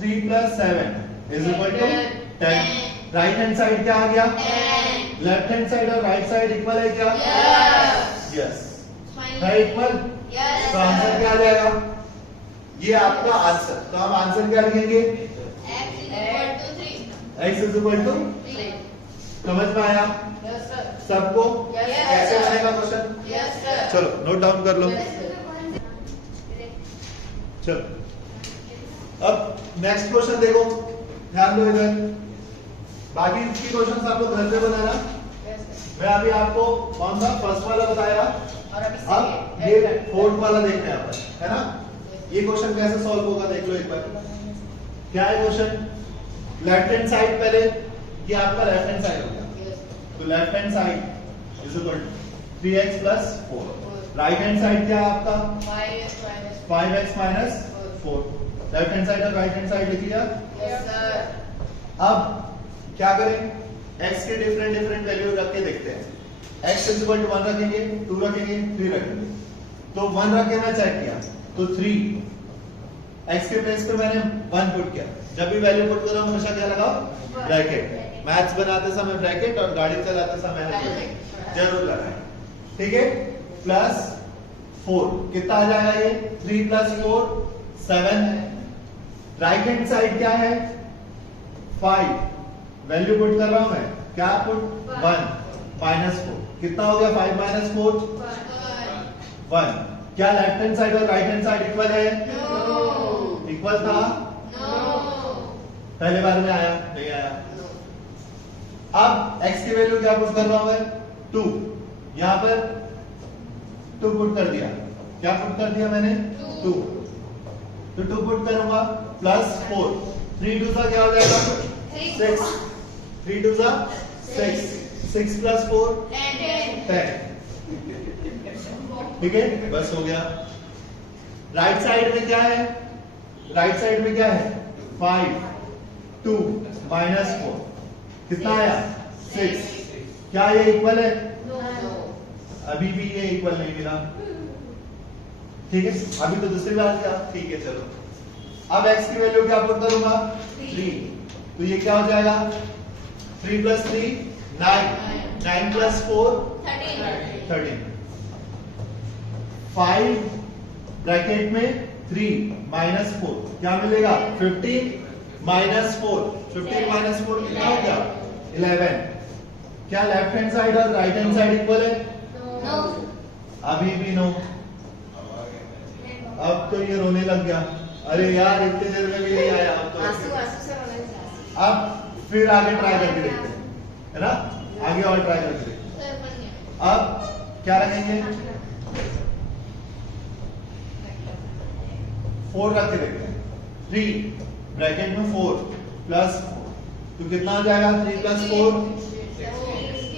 3 plus 7 is equal to 10। Right hand side क्या आ गया? 10। लेफ्ट हैंड साइड और राइट साइड इक्वल है क्या? यस है इक्वल। Yes, तो आंसर क्या आ जाएगा? ये आपका आंसर। तो हम आंसर क्या लिखेंगे? x इज इक्वल टू समझ में आया सबको? कैसे बनेगा क्वेश्चन? चलो नोट डाउन कर लो। चलो अब नेक्स्ट क्वेश्चन देखो, ध्यान दो इधर। बाकी की क्वेश्चंस आप लोग घर पे बनाना। मैं अभी आपको कौन सा फर्स्ट वाला बताया, अब ये फोर्थ वाला देखते हैं अपन, है ना? ये क्वेश्चन कैसे सॉल्व होगा देख लो एक बार। क्या है क्वेश्चन? लेफ्ट हैंड साइड, पहले ये आपका लेफ्ट हैंड साइड हो गया, तो left hand side is equal to 3x plus 4। Right hand side क्या है आपका? 5x minus 4। Left hand side और राइट हैंड साइड लिख लिया। अब क्या करें? x के डिफरेंट डिफरेंट वैल्यू रख के देखते हैं। x इज इक्वल टू 1 रखेंगे, 2 रखेंगे, 3 रखेंगे। तो 1 रख के मैं चेक किया तो 3, x के प्लेस पे मैंने 1 पुट किया। जब भी वैल्यू पुट करो हमेशा क्या लगाओ? ब्रैकेट। मैथ्स बनाते समय ब्रैकेट और गाड़ी चलाते समय जरूर लगाएं, ठीक है? प्लस 4 कितना आ जाएगा? ये 3 प्लस 4 7। राइट हैंड साइड क्या है? 5। वैल्यू पुट कर रहा हूं मैं, क्या पुट? 1 माइनस 4 कितना हो गया? 5 माइनस 4 1। क्या लेफ्ट हैंड साइड और राइट हैंड साइड इक्वल है? इक्वल था? पहले बार में आया नहीं आया। अब x की वैल्यू क्या पुट कर रहा हूं मैं? 2। यहां पर 2 पुट कर दिया। क्या पुट कर दिया मैंने? 2। तो 2 पुट करूंगा प्लस 4। 3 2 सा क्या हो जाएगा? 6। 3 2 सा 6। 6 प्लस 4 10। ठीक है, बस हो गया। राइट साइड में क्या है? राइट साइड में क्या है? 5 2 माइनस 4 कितना आया? 6। क्या ये इक्वल है? अभी भी ये इक्वल नहीं मिला, ठीक है? अभी तो दूसरी बात क्या? ठीक है चलो। अब x की वैल्यू क्या पुट करूंगा? 3। तो ये क्या हो जाएगा? 3 प्लस 3 9। 9 प्लस 4 13। 5 ब्रैकेट में 3 माइनस 4 क्या मिलेगा? 15 माइनस 4। 15 माइनस 4 कितना हो गया? 11। क्या लेफ्ट हैंड साइड और राइट हैंड साइड इक्वल है? अभी भी नो। अब तो ये रोने लग गया, अरे यार इतने देर में भी नहीं आया। अब तो अब फिर आगे ट्राई करके देखते हैं, है ना? आगे और ट्राई करके देखते हैं। अब क्या रखेंगे? 4 रख के देखते हैं। 3 ब्रैकेट में 4 प्लस 4 तो कितना आ जाएगा? 3 प्लस 4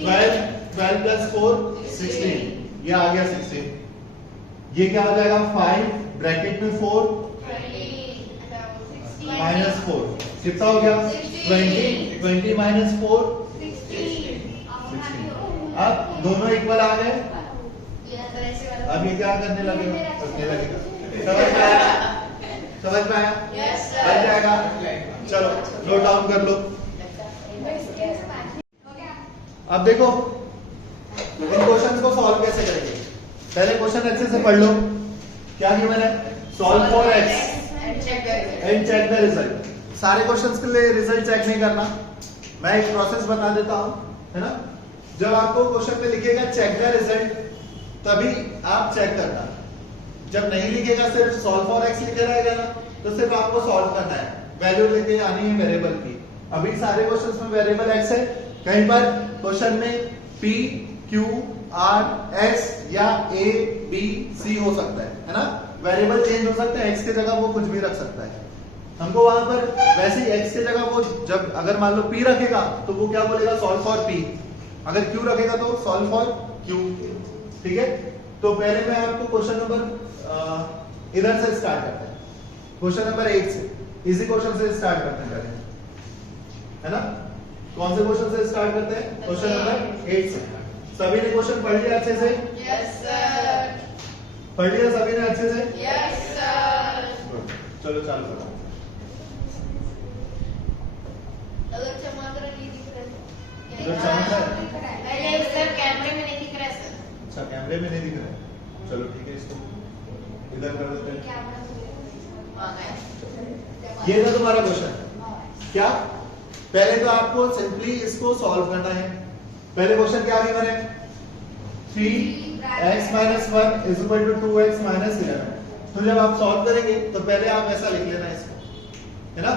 12। 12 प्लस 4 16। ये आ गया 16। ये क्या हो जाएगा? 5 ब्रैकेट में 4 माइनस 4 कितना हो गया? 20। 20 माइनस 4 16। अब दोनों इक्वल आ गए। अब ये क्या करने लगेगा? करने लगेगा। समझ में आया? समझ में आया? बन जाएगा। चलो नोट डाउन कर लो। अब देखो इन क्वेश्चंस को सॉल्व कैसे करेंगे। पहले क्वेश्चन अच्छे से पढ़ लो। क्या किया मैंने? Solve for x and check the result. सारे क्वेश्चंस के लिए रिजल्ट चेक नहीं करना, मैं एक प्रोसेस बता देता हूं, है ना? जब आपको क्वेश्चन में लिखेगा चेक द रिजल्ट तभी आप चेक करना। जब नहीं लिखेगा, सिर्फ सॉल्व फॉर x लिखे रहेगा ना, तो सिर्फ आपको सॉल्व करना है, वैल्यू लेके आनी है वेरिएबल की। अभी सारे क्वेश्चंस में वेरिएबल x है। कहीं पर क्वेश्चन में p q r s या a b c हो सकता है ना? वेरिएबल चेंज हो सकता है, x की जगह वो कुछ भी रख सकता है। हमको वहां पर वैसे ही x की जगह वो जब अगर मान लो p रखेगा तो वो क्या बोलेगा? Solve for p। अगर q रखेगा तो सॉल्व फॉर q, ठीक है? तो पहले मैं आपको क्वेश्चन नंबर इधर से स्टार्ट करते हैं, क्वेश्चन नंबर 8 से। इजी क्वेश्चन से स्टार्ट करते हैं पहले, है ना? कौन से क्वेश्चन से स्टार्ट करते हैं? क्वेश्चन नंबर 8 से। सभी ने क्वेश्चन पढ़ लिया अच्छे से? Yes sir. पढ़ लिया सभी ने अच्छे से? Yes sir. चलो चालू करो। अगर चमक रहा नहीं दिख रहा उधर चमक रहा है? नहीं सर कैमरे में नहीं दिख रहा है सर। अच्छा कैमरे में नहीं दिख रहा है, चलो ठीक है, इसको इधर कर देते हैं। हाँ, है। ये था तुम्हारा क्वेश्चन। क्या पहले तो आपको सिंपली इसको सॉल्व करना है। पहले क्वेश्चन क्या गिवन है? 3x - 1 = 2x - 11। तो जब आप सॉल्व करेंगे तो पहले आप ऐसा लिख लेना इसको, है ना।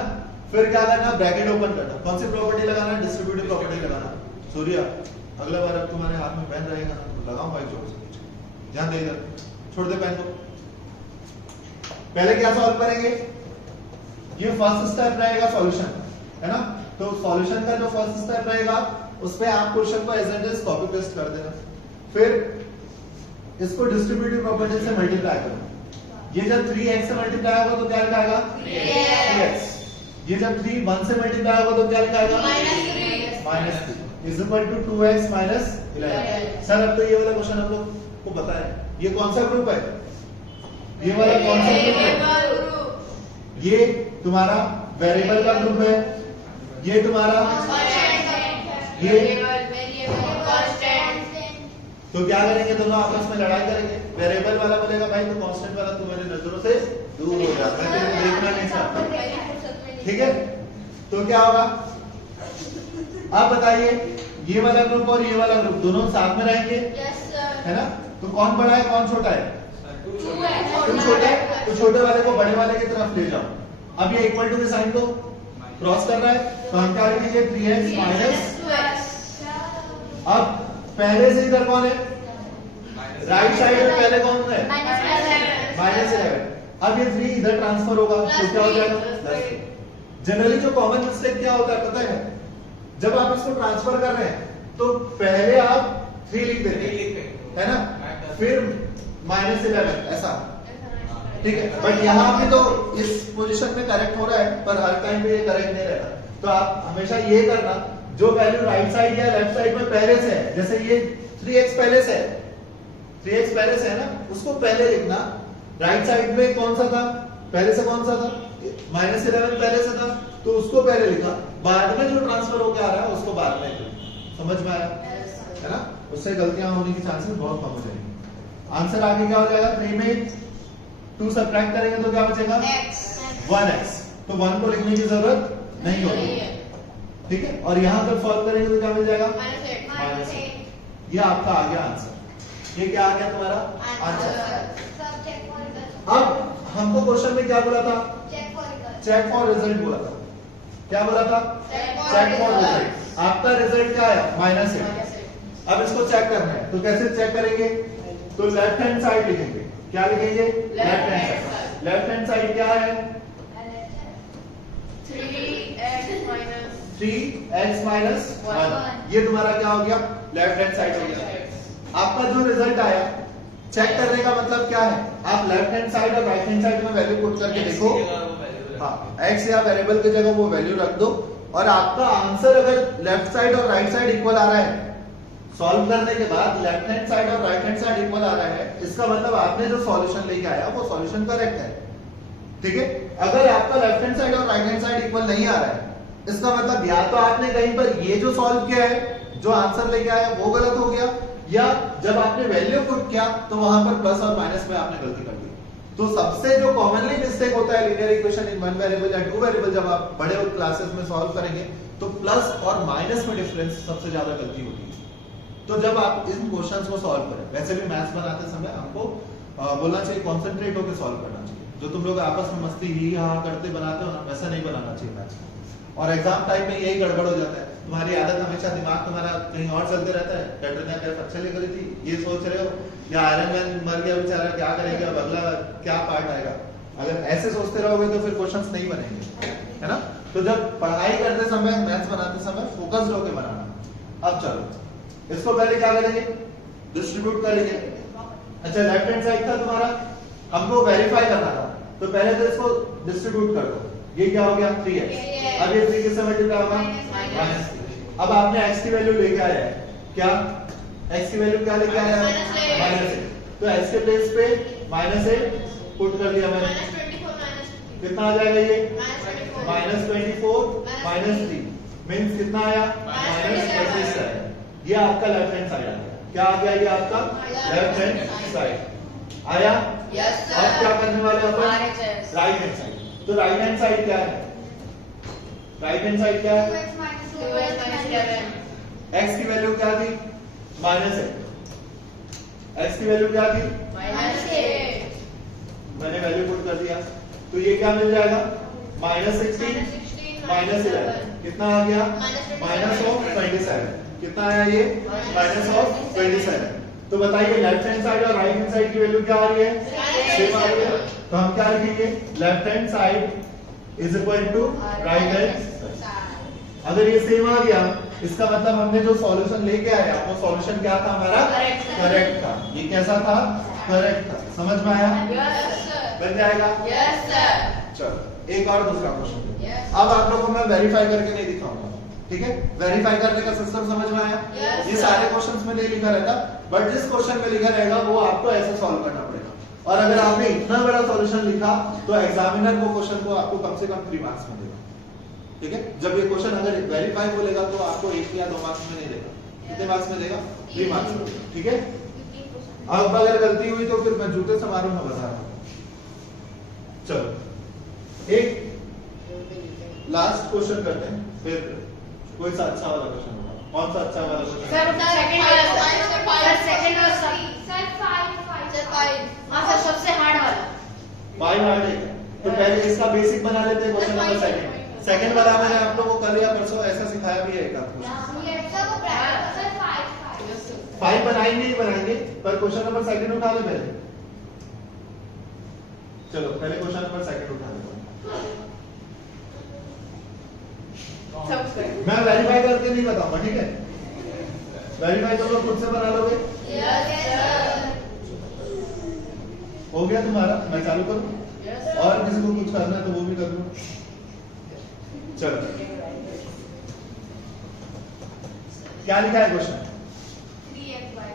फिर क्या करना? ब्रैकेट ओपन करना। कौन सी प्रॉपर्टी लगाना? डिस्ट्रीब्यूटिव प्रॉपर्टी लगाना। सूर्या अगला बार अब तुम्हारे हाथ में पेन रहेगा ना तो लगाऊंगा एक जोर से, ध्यान दे इधर, छोड़ दे पेन को। पहले क्या सॉल्व करेंगे? ये फर्स्ट स्टेप रहेगा सॉल्यूशन, है ना। तो सॉल्यूशन का जो फर्स्ट स्टेप रहेगा उस पे आप क्वेश्चन को as it is copy paste कर देना। फिर इसको डिस्ट्रीब्यूटिव प्रॉपर्टी से मल्टीप्लाई करो। ये जब 3x से मल्टीप्लाई होगा तो क्या लिखाएगा? 3x। ये जब 3 1 से मल्टीप्लाई होगा तो क्या लिखाएगा? -3 = 2x - 11। सर अब तो ये वाला क्वेश्चन हम लोग को पता है। ये कौन सा ग्रुप है? ये वाला कौन सा ग्रुप है? ये तुम्हारा वेरिएबल का ग्रुप है। ये तुम्हारा ये तो क्या करेंगे? दोनों आपस में लड़ाई करेंगे। वेरिएबल वाला बोलेगा भाई तो कांस्टेंट वाला तू मेरी नजरों से दूर हो जा, मैं तेरे देखना नहीं चाहता, ठीक है। तो क्या होगा? आप बताइए, ये वाला ग्रुप और ये वाला ग्रुप दोनों साथ में रहेंगे, है ना। तो कौन बड़ा है कौन छोटा है? तुम छोटा है तो छोटे वाले को बड़े वाले की तरफ ले जाओ। अब ये इक्वल टू के साइन को क्रॉस कर रहा है तो हम क्या लिखेंगे? 3x - अब पहले से इधर कौन है? राइट साइड में पहले कौन है? -11। अब ये 3 इधर ट्रांसफर होगा तो क्या हो जाएगा? जनरली जो कॉमन मिस्टेक क्या होता है पता है? जब आप इसको ट्रांसफर कर रहे हैं तो पहले आप 3 लिख देते हैं, है ना, फिर -11 ऐसा, ठीक है। बट यहाँ भी तो इस पोजीशन में करेक्ट हो रहा है पर हर टाइम पे ये करेक्ट नहीं रहता। तो आप हमेशा ये करना, जो वैल्यू राइट साइड या लेफ्ट साइड में पहले से है, जैसे ये 3x पहले से है, 3x पहले से है ना, उसको पहले लिखना। राइट साइड में कौन सा था? पहले से कौन सा था? -11 पहले से था तो उसको पहले लिखा, बाद में जो ट्रांसफर होकर आ रहा है उसको बाद में लिखा। समझ में आया, है ना। उससे गलतियां होने की चांसेस बहुत कम हो जाएंगी। आंसर आगे क्या हो जाएगा? 3 में 2 सबट्रैक्ट करेंगे तो क्या बचेगा? 1x। तो 1 को लिखने की जरूरत नहीं होगी, ठीक है। और यहां जब सॉल्व करेंगे तो क्या मिल जाएगा? -8। ये आपका आ गया आंसर। ये क्या आ गया तुम्हारा आंसर? अब हमको क्वेश्चन में क्या बोला था? चेक फॉर रिजल्ट बोला था। क्या बोला था? Check for result. आपका रिजल्ट क्या आया? -8। अब इसको चेक करना है तो कैसे चेक करेंगे? तो लेफ्ट हैंड साइड लिखेंगे। क्या लिखेंगे? Left hand side. Left hand side क्या है? 3x - 1। ये तुम्हारा क्या हो गया? लेफ्ट हैंड साइड हो गया। आपका जो रिजल्ट आया, चेक करने का मतलब क्या है? आप लेफ्ट हैंड साइड और राइट हैंड साइड में वैल्यू पुट करके देखो। हाँ, x या वेरिएबल की जगह वो वैल्यू रख दो और आपका आंसर अगर लेफ्ट साइड और राइट साइड इक्वल आ रहा है, सॉल्व करने के बाद लेफ्ट हैंड साइड और राइट हैंड साइड इक्वल आ रहा है, इसका मतलब आपने जो सॉल्यूशन लेके आया वो सॉल्यूशन करेक्ट है, ठीक है। अगर आपका लेफ्ट हैंड साइड और राइट हैंड साइड इक्वल नहीं आ रहा है, इसका मतलब या तो आपने कहीं पर ये जो सॉल्व किया है, जो आंसर लेके आया वो गलत हो गया, या जब आपने वैल्यू पुट किया तो वहां पर प्लस और माइनस में आपने गलती कर दी। तो सबसे जो कॉमनली मिस्टेक होता है linear equation in one variable या टू वेरिएबल, जब आप बड़े क्लासेस में सॉल्व करेंगे तो प्लस और माइनस में डिफरेंस सबसे ज्यादा गलती होती है। तो जब आप इन क्वेश्चंस को सॉल्व करें, वैसे भी मैथ्स बनाते समय हमको बोलना चाहिए कॉन्सेंट्रेट होकर सॉल्व करना चाहिए। जो तुम लोग आपस में मस्ती ही यहाँ करते बनाते हो ना, वैसा नहीं बनाना चाहिए मैथ्स। और एग्जाम टाइम में यही गड़बड़ हो जाता है, तुम्हारी आदत हमेशा दिमाग तुम्हारा कहीं और चलते रहता है। कैटरीना कैफ अच्छा ले करी थी ये सोच रहे हो, या आयरन मैन मर गया बेचारा क्या करेगा, अब अगला क्या पार्ट आएगा। अगर ऐसे सोचते रहोगे तो फिर क्वेश्चंस नहीं बनेंगे, है ना। तो जब पढ़ाई करते समय, मैथ्स बनाते समय फोकस्ड होकर बनाना। अब चलो इसको पहले क्या करेंगे? डिस्ट्रीब्यूट करेंगे। अच्छा, लेफ्ट हैंड साइड था तुम्हारा, हमको वेरीफाई करना था, तो पहले तो इसको डिस्ट्रीब्यूट कर दो। ये क्या हो गया? 3x। अब ये 3 किससे मल्टीप्लाई होगा? -3। अब आपने x की वैल्यू लेके आया है, क्या x की वैल्यू क्या लेके आया है? -8। तो x के प्लेस पे -8 पुट कर दिया मैंने। कितना आ जाएगा ये -24 -24 -3 मींस कितना आया -26 आया। ये आपका लेफ्ट हैंड साइड आ गया। क्या आ गया ये आपका लेफ्ट हैंड साइड आया। यस अब क्या करने वाले हैं अपन RHS राइट हैंड साइड। तो राइट हैंड साइड क्या है? राइट हैंड साइड क्या है? 2x - 11 x की वैल्यू क्या थी? -8। x की वैल्यू क्या थी? -8 मैंने वैल्यू पुट कर दिया। तो ये क्या मिल जाएगा? -16 -11 कितना आ गया? -27 कितना आया ये? -27। तो बताइए लेफ्ट हैंड साइड और राइट हैंड साइड की वैल्यू क्या आ रही है? सेम आ रही है। तो हम क्या लिखेंगे? Left hand side is equal to right hand. अगर ये सेम आ गया इसका मतलब हमने जो सॉल्यूशन लेके आए वो सॉल्यूशन क्या था हमारा? करेक्ट था। ये कैसा था? करेक्ट था। समझ में आया? यस बन जाएगा। यस सर चलो एक और दूसरा क्वेश्चन। Yes. अब आप लोगों को मैं वेरीफाई करके नहीं दिखाऊंगा, ठीक है? वेरीफाई करने का सिस्टम समझ में आया? Yes, ये sir. सारे क्वेश्चंस में नहीं लिखा रहता, बट जिस क्वेश्चन में लिखा रहेगा वो आपको ऐसे सॉल्व करना पड़ेगा। और अगर आपने इतना बड़ा सॉल्यूशन लिखा तो एग्जामिनर वो क्वेश्चन को आपको कम से कम 3 मार्क्स में देगा, ठीक है? जब ये क्वेश्चन अगर वेरीफाई बोलेगा तो आपको 1 या 2 मार्क्स में नहीं देगा। कितने मार्क्स में देगा? 3 मार्क्स में, ठीक है? अब अगर गलती हुई तो फिर मैं जूते से मारूंगा, बता रहा हूं। चलो एक लास्ट क्वेश्चन करते हैं, फिर कोई सा अच्छा वाला क्वेश्चन होगा। कौन सा अच्छा वाला क्वेश्चन? सर सेकंड वाला सर सेकंड वाला सर 5 हां सर सबसे हार्ड वाला 5 हार्ड है। तो पहले इसका बेसिक बना लेते हैं क्वेश्चन नंबर सेकंड। सेकंड वाला मैंने आप लोगों को कल या परसों ऐसा सिखाया भी है एक आध क्वेश्चन। ये सब प्रैक्टिस सर 5 5 बनाएंगे ही बनाएंगे, पर क्वेश्चन नंबर सेकंड उठा ले पहले। चलो पहले क्वेश्चन नंबर सेकंड उठा लेते हैं। मैं वेरीफाई करके नहीं बताऊंगा, ठीक है? वेरीफाई तो लोग खुद से बना लोगे। यस सर हो गया तुम्हारा? मैं चालू करूं? यस और किसी को कुछ करना है तो वो भी कर लो। चलो क्या लिखा है question?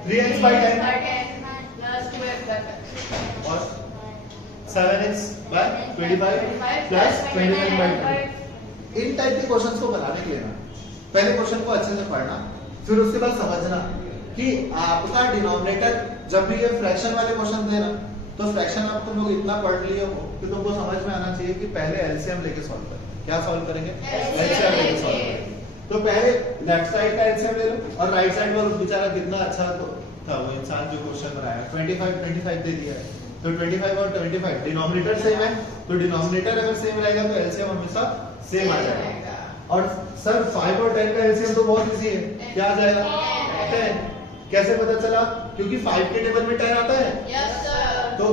3x by 10 plus 2x और 7x by 25 plus 29 by 20। In type के क्वेश्चंस को बनाने के लिए ना पहले क्वेश्चन को अच्छे से पढ़ना, फिर उसके बाद समझना कि आपका डिनोमिनेटर जब भी ये फ्रैक्शन वाले क्वेश्चन दे ना तो फ्रैक्शन आप तुम लोग इतना पढ़ लिए हो कि तुमको समझ में आना चाहिए कि पहले एलसीएम लेके सॉल्व करें। क्या सॉल्व करेंगे? एलसीएम लेके सॉल्व करेंगे। तो पहले लेफ्ट साइड का एलसीएम ले लो और राइट साइड वाला बेचारा कितना अच्छा था वो इंसान जो क्वेश्चन बनाया 25 दे दिया है। तो 25 और 25 डिनोमिनेटर सेम है, तो डिनोमिनेटर अगर सेम रहेगा तो एलसीएम हमेशा सेम आ जाएगा। और सर 5 और 10 का एलसीएम तो बहुत इजी है। क्या आ जाएगा? 10। कैसे पता चला? क्योंकि 5 के टेबल में 10 आता है, यस सर तो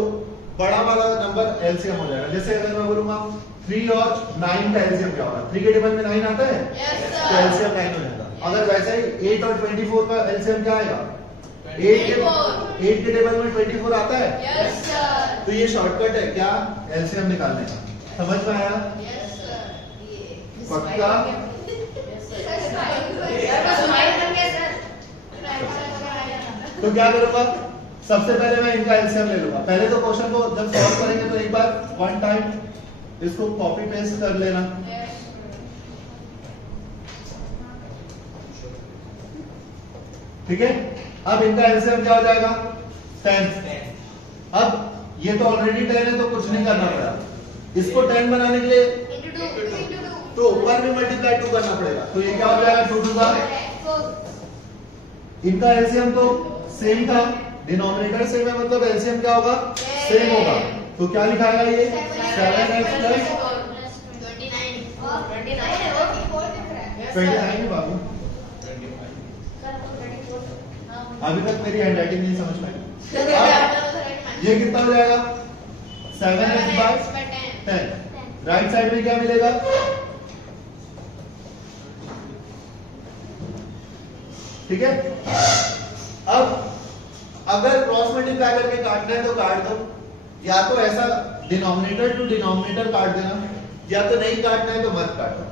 बड़ा वाला नंबर एलसीएम हो जाएगा। जैसे अगर मैं बोलूंगा 3 और 9 का एलसीएम क्या होगा? 3 के टेबल में 9 आता है, यस तो एलसीएम 9 हो जाएगा। अगर वैसे ही 8 और 24 का एलसीएम क्या आएगा? 8 के टेबल में 24 आता है, यस सर तो ये शॉर्टकट है क्या? एलसीएम निकालने का। समझ में आया? यस सर पक्का? स्माइल करके सर तो क्या करूंगा? सबसे पहले मैं इनका एलसीएम ले लूंगा। पहले तो क्वेश्चन को जब सॉल्व करेंगे तो एक बार वन टाइम इसको कॉपी पेस्ट कर लेना। ठीक है? अब इनका एलसीएम क्या हो जाएगा? 10। अब ये तो ऑलरेडी 10 है तो कुछ नहीं करना पड़ेगा। इसको 10 बनाने के लिए तो ऊपर भी मल्टीप्लाई 2 करना पड़ेगा। तो ये क्या हो जाएगा? 2 2 का। इनका एलसीएम तो सेम था, डिनोमिनेटर सेम है, मतलब एलसीएम क्या होगा? सेम होगा। तो क्या लिखाएगा ये? 7x प्लस 29 है बाबू। अभी तक मेरी हैंडराइटिंग नहीं समझ में आई। ये कितना हो जाएगा? 7x bye 10। राइट साइड में क्या मिलेगा? ठीक है? अब अगर क्रॉस मल्टीप्लाई करके काटना है तो काट दो, या तो ऐसा डिनोमिनेटर टू डिनोमिनेटर काट देना, या तो नहीं काटना है तो मत काटो।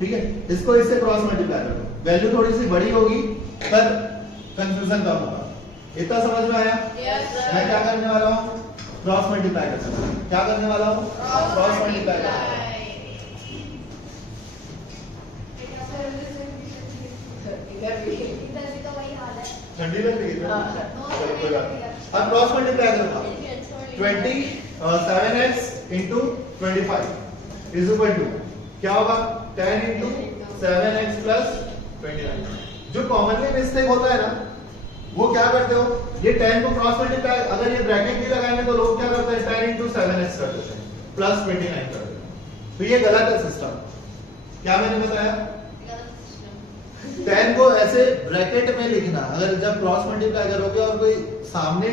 ठीक है? इसको इससे क्रॉस मल्टीप्लाई कर दो, वैल्यू थोड़ी सी बड़ी होगी पर कंफ्यूजन कम होगा। इतना समझ में आया? यस मैं क्या करने वाला हूं? क्रॉस मल्टीप्लाई कर सकते हैं। क्या करने वाला हूँ? क्रॉस मल्टीप्लाई कर इधर भी इधर भी तो वही हाल है। ठंडी लग रही है। हाँ। चलो, कोई बात नहीं। अब क्रॉस मल्टीप्लाई करूंगा 7x into 25 is equal to क्या होगा 10 into 7x plus 29। जो कॉमनली मिस्टेक होता है ना वो क्या करते हो, ये 10 को क्रॉस मल्टीप्लाई अगर ये ब्रैकेट भी लगाएंगे तो लोग क्या करते हैं 10 into 7x कर देते हैं प्लस 29 कर देते हैं। तो ये गलत है सिस्टम। क्या मैंने बताया? 10 को ऐसे ब्रैकेट में लिखना, अगर जब क्रॉस मल्टीप्लाई करोगे और कोई सामने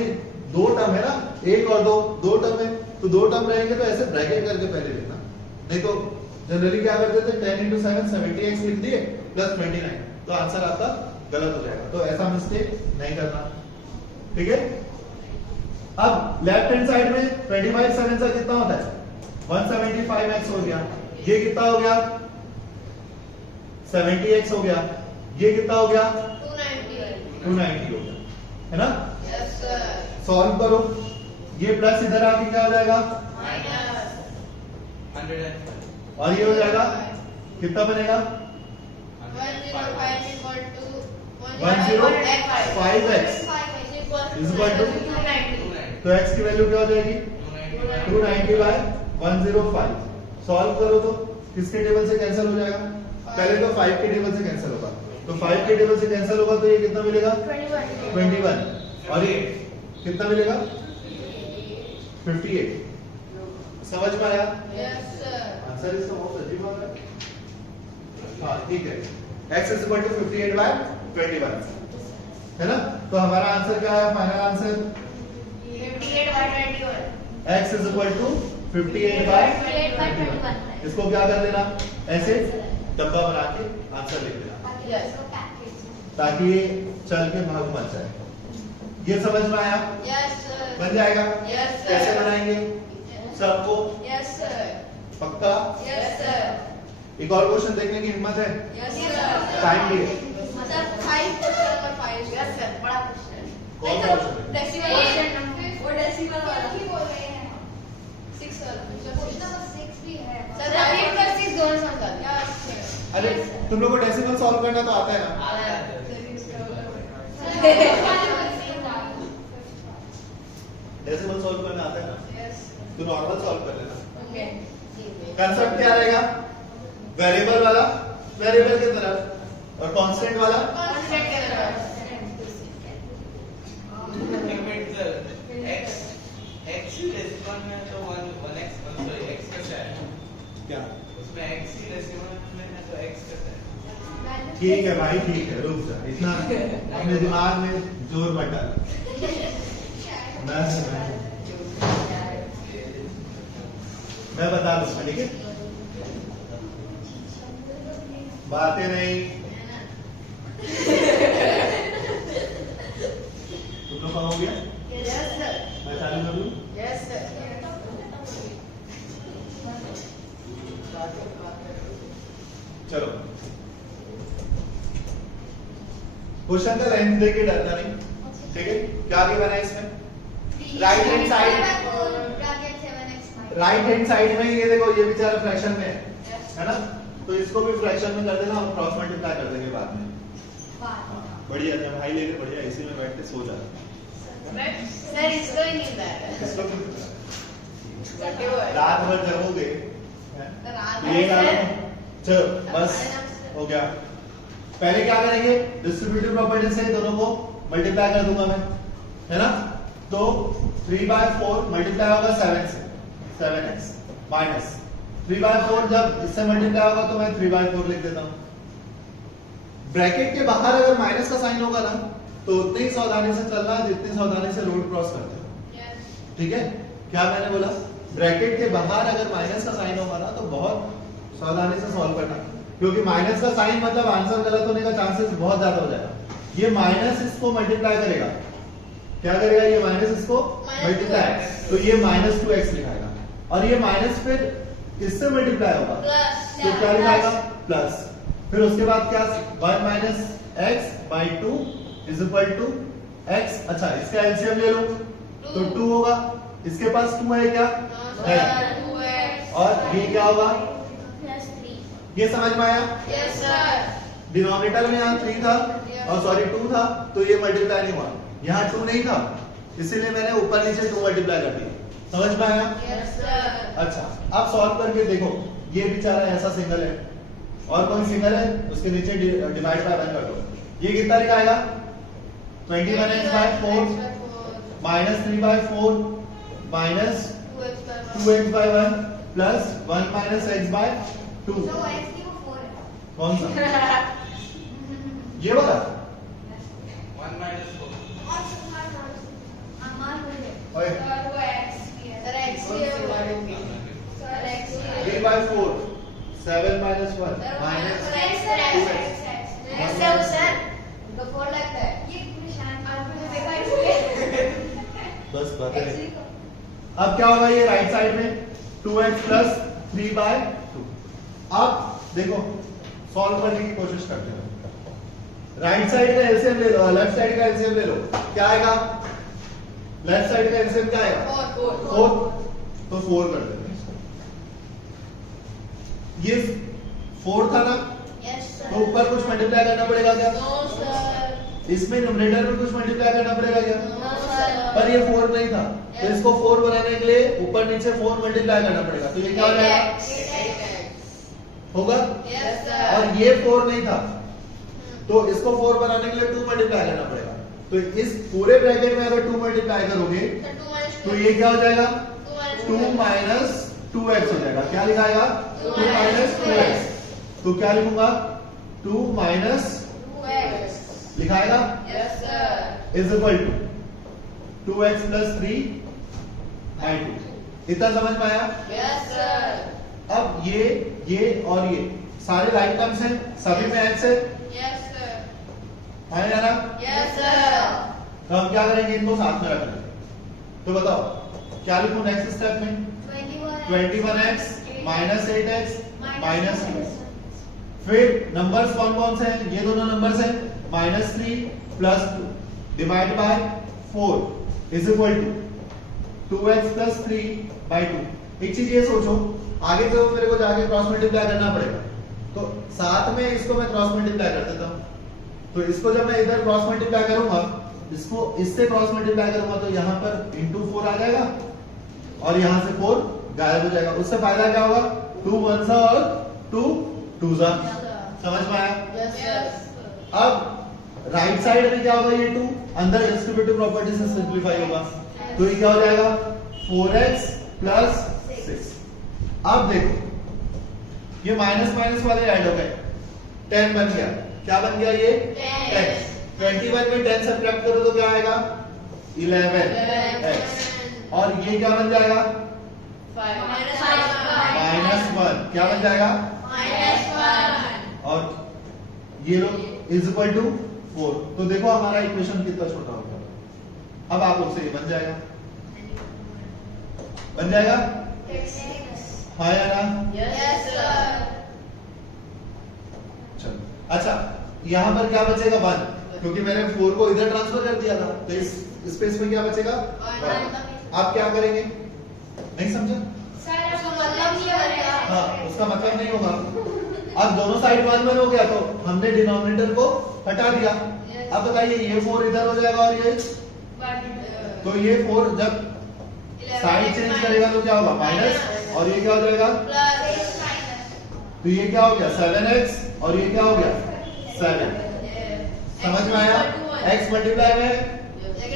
दो टर्म है ना, एक और दो टर्म है, तो दो टर्म रहेंगे तो ऐसे ब्रैकेट करके पहले लिखना, नहीं तो जनरली क्या करते थे 10 into 7 70x लिख दिए प्लस 29, तो आंसर आपका गलत हो जाएगा। तो ऐसा मिस्टेक नहीं करना, ठीक है। अब लेफ्ट हैंड साइड में 25 7 से कितना होता है 175x हो गया, ये कितना हो गया 70x हो गया, ये कितना हो गया 290 हो गया, है ना। Yes sir. सॉल्व करो, ये प्लस इधर आके क्या हो जाएगा माइनस 100 और ये हो जाएगा कितना बनेगा 105 equal to 105x is equal to, 290 तो x की वैल्यू क्या हो जाएगी 290 बाय 105। सॉल्व करो तो किसके टेबल से कैंसिल हो जाएगा, पहले तो 5 के टेबल से कैंसिल होगा, तो 5 के टेबल से कैंसिल होगा तो ये कितना मिलेगा 21 और ये कितना मिलेगा 58। समझ में आया? Yes sir. आंसर इसका बहुत अजीब आ रहा है। हाँ ठीक है, x is equal to 58 by 21 है ना। तो हमारा आंसर क्या है, final answer 58 by 21 x is equal to 58 by 21। इसको क्या कर देना, ऐसे डब्बा बना के आंसर लिख देना Yes. ताकि ये चल के भाग मत जाए। ये समझ में आया? Yes sir. बन जाएगा? Yes sir. कैसे बनाएंगे सबको, यस सर। पक्का? Yes sir. एक और क्वेश्चन देखने की हिम्मत है? Yes sir. टाइम भी है। मतलब 5 क्वेश्चन और 5 Yes, sir. बड़ा क्वेश्चन कौन सा क्वेश्चन? डेसिमल क्वेश्चन, वो डेसिमल वाला ही बोल रहे हैं 6 सर। सर 8 पर 6 दोनों समझा यस सर। अरे तुम लोग को डेसिमल सॉल्व करना तो आता है ना? डेसिमल सॉल्व करना आता है ना, यस। तो नॉर्मल सॉल्व कर लेना। ओके। कंसेप्ट क्या रहेगा, वेरिएबल वाला वेरिएबल की तरफ और कांस्टेंट वाला कांस्टेंट के तरफ एक मिनट सर, x ही डेसिमल में तो 1x सॉरी x कैसा है क्या, उसमें x ही डेसिमल में है तो x कैसा है? ठीक है भाई ठीक है, रुक जा, इतना अपने दिमाग में जोर मत डाल। मैं बता दूंगा, ठीक है, बातें नहीं। तुम लोग का हो गया, यस सर मैं चालू कर दूं? यस सर चलो, क्वेश्चन का लेंथ देके डरना नहीं, ठीक है। क्या आगे बना है इसमें, right hand side, right hand side में ये देखो, ये बेचारा फ्रैक्शन में है ना, तो इसको भी फ्रैक्शन में कर देना और क्रॉस मल्टीप्लाई कर देंगे बाद में। हाँ, बढ़िया, जब भाई लेके बढ़िया इसी में बैठ के सो जा। सर इसको ही नींद आ रहा है इसको बटे हुआ है रात भर जगोगे, रात ये काम, चलो बस हो गया। पहले क्या करेंगे, डिस्ट्रीब्यूटिव प्रॉपर्टी से दोनों को मल्टीप्लाई कर दूंगा मैं, है ना। तो 3/4 मल्टीप्लाई होगा 7 से, 7x माइनस 3/4, जब इससे मल्टीप्लाई होगा तो मैं 3/4 लिख देता हूं। ब्रैकेट के बाहर अगर माइनस का साइन होगा ना तो उतनी ही सावधानी से चलना जितनी सावधानी से रोड क्रॉस करते हो, ठीक है। क्या मैंने बोला, ब्रैकेट के बाहर अगर माइनस का साइन होगा ना तो बहुत सावधानी से सॉल्व करना, क्योंकि माइनस का साइन मतलब आंसर गलत होने का चांसेस बहुत ज्यादा हो जाएगा। ये माइनस इसको मल्टीप्लाई करेगा, क्या करेगा, ये माइनस इसको मल्टीप्लाई, तो ये -2x लिखाएगा, और ये माइनस फिर किससे मल्टीप्लाई होगा, तो क्या लिखाएगा प्लस, फिर उसके बाद क्या 1 - x/2 is equal to x। अच्छा, इसका एलसीएम ले लो तो 2 होगा, इसके पास 2 है क्या? है। और ये क्या होगा? प्लस 3. ये समझ में आया? Yes, sir. डिनोमिनेटर में यहाँ 3 था और सॉरी 2 था, तो ये मल्टीप्लाई नहीं हुआ। यहाँ 2 नहीं था, इसीलिए मैंने ऊपर नीचे 2 मल्टीप्लाई कर दिया। समझ में आया? Yes, sir. अच्छा, अब सॉल्व करके देखो, ये बेचारा ऐसा सिंगल है और कौन सिंगल है, उसके नीचे डिवाइड बाय 1 कर दो। ये कितना लिखाएगा? 21x/4 minus 3/4 minus 2x/1 plus 1 minus x/2। So x की वो 4 है. कौन सा? ये वाला? 1 minus 4. और हमारा मुझे. ओए, Sir, वो X भी है. Sir, X भी है वो. Sir, X भी है. 3/4 7 minus 1 minus X, sir, X. X है वो, sir. उनको 4 लगता है. ये निशान आपने देखा इसलिए. बस बात X है। लिखो. अब क्या होगा, ये राइट साइड में 2x प्लस 3/2। अब देखो सॉल्व करने की कोशिश करते हैं। राइट साइड का एलसीएम ले लो, लेफ्ट साइड का एलसीएम ले लो, क्या आएगा? लेफ्ट साइड का एलसीएम क्या आएगा? 4। तो 4 कर देते हैं इसको। ये 4 था ना, Yes, sir. तो ऊपर कुछ मल्टीप्लाई करना पड़ेगा क्या? No, sir. इसमें न्यूमरेटर में कुछ मल्टीप्लाई करना पड़ेगा क्या? No, sir. पर ये 4 नहीं था, तो इसको 4 बनाने के लिए ऊपर नीचे 4 मल्टीप्लाई करना पड़ेगा, तो ये क्या हो जाएगा? 8x. होगा? Yes, sir. और ये 4 नहीं था, तो इसको 4 बनाने के लिए 2 मल्टीप्लाई करना पड़ेगा। तो इस पूरे ब्रैकेट में अगर 2 मल्टीप्लाई करोगे Sir, 2 minus 2. तो ये क्या हो जाएगा? 2 minus 2 माइनस 2x हो जाएगा। क्या लिखाएगा? 2 2 माइनस 2x। तो क्या लिखूंगा? 2 माइनस 2x. लिखाएगा Yes, sir. Is equal to 2x plus 3/2। इतना समझ में आया? Yes, sir. अब ये और ये सारे लाइन टर्म्स हैं, सभी में x है, Yes, sir. आया ना? Yes, sir. तो हम क्या करेंगे, इनको साथ में रख लेंगे। तो बताओ क्या लिखूं नेक्स्ट स्टेप में? 21x minus 8x minus 2। फिर नंबर्स कौन कौन से हैं? ये दोनों नंबर्स हैं, -3 plus 2 divide by 4 is equal to 2x plus 3/2। एक चीज ये सोचो, आगे तो मेरे को जाके क्रॉस मल्टीप्लाई करना पड़ेगा, तो साथ में इसको मैं क्रॉस मल्टीप्लाई कर देता हूं। तो इसको जब मैं इधर क्रॉस मल्टीप्लाई करूंगा, इसको इससे क्रॉस मल्टीप्लाई करूंगा, तो यहाँ पर इंटू 4 आ जाएगा और यहाँ से 4 गायब हो जाएगा। उससे फायदा क्या होगा? 2 1 सा और 2 2 सा। समझ में आया? Yes, sir. अब राइट साइड में क्या होगा? ये 2 अंदर डिस्ट्रीब्यूटिव प्रॉपर्टी से सिंपलीफाई होगा, तो ये क्या हो जाएगा? 4x plus 6। अब देखो ये माइनस माइनस वाले ऐड हो गए, 10 बन गया। क्या बन गया? ये 10। 21 में 10 सब्ट्रैक्ट करो तो क्या आएगा? 11x। और ये क्या बन जाएगा? -1। क्या बन जाएगा? और ये लोग इज इक्वल टू 4। तो देखो हमारा इक्वेशन कितना छोटा हो गया। अब आप लोग से ये बन जाएगा, बन जाएगा? हाँ या ना? Yes, sir. चलो अच्छा, यहाँ पर क्या बचेगा? 1, क्योंकि मैंने 4 को इधर ट्रांसफर कर दिया था, तो इस स्पेस में क्या बचेगा? 1। आप क्या करेंगे? नहीं समझा? Sir, उसका मतलब ये बनेगा. हाँ, उसका मतलब नहीं होगा। अब दोनों साइड 1 1 हो गया, तो हमने डिनोमिनेटर को हटा दिया। अब बताइए ये 4 इधर हो जाएगा और ये, तो ये 4 जब साइड चेंज करेगा तो क्या होगा? माइनस, और ये क्या हो जाएगा? प्लस. तो ये क्या हो गया? 7x और ये क्या हो गया? 7। समझ में आया? x मल्टीप्लाई में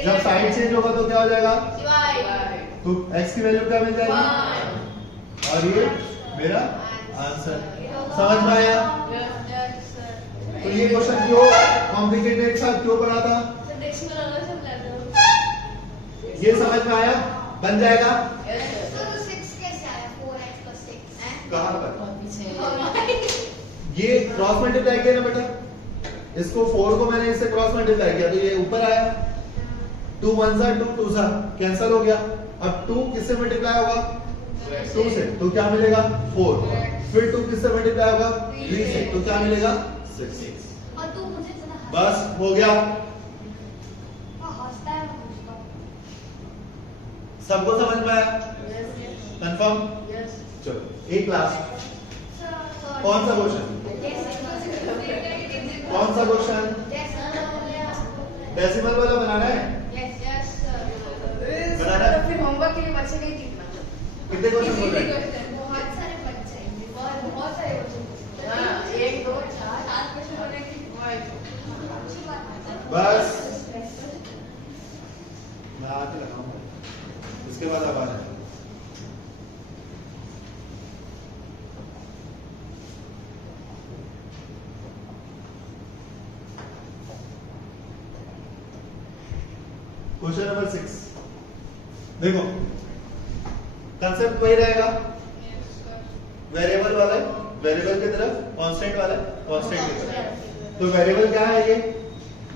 जब साइड चेंज होगा तो क्या हो जाएगा? तो x की वैल्यू क्या मिल जाएगी? और ये मेरा आंसर। समझ में आया? तो ये क्वेश्चन क्यों कॉम्प्लिकेटेड था, क्यों बना था, ये समझ में आया? बन जाएगा कहां पर? ये क्रॉस मल्टीप्लाई किया ना बेटा, इसको 4 को मैंने इससे क्रॉस मल्टीप्लाई किया तो ये ऊपर आया। 2 1 सा 2 2 सा कैंसिल हो गया। अब 2 किससे मल्टीप्लाई होगा? 2 से, तो क्या मिलेगा? 4। फिर 2 किससे मल्टीप्लाई होगा? 3 से, तो क्या मिलेगा? 6। और तू मुझे इतना बस हो गया। हंसता है, मैं पूछता हूँ। सबको समझ में आया? कंफर्म? चलो एक लास्ट, कौन सा क्वेश्चन? कौन सा क्वेश्चन? डेसिमल वाला बनाना है? बनाना है? फिर होमवर्क के लिए बच्चे नहीं जीतना। कितने क्वेश्चन हो जाएंगे? बहुत सारे बच्चे हैं, बहुत सारे बच्चे। हाँ, 1 2 7 क्वेश्चन बनेंगे। अच्छी बात है। बस मैं आके लगाऊंगा, उसके बाद अब आ जाएगा। क्वेश्चन नंबर 6 देखो, कंसेप्ट वही रहेगा, वेरिएबल वाला है, वेरिएबल की तरफ कांस्टेंट वाला है, कांस्टेंट की तरफ। तो वेरिएबल क्या है?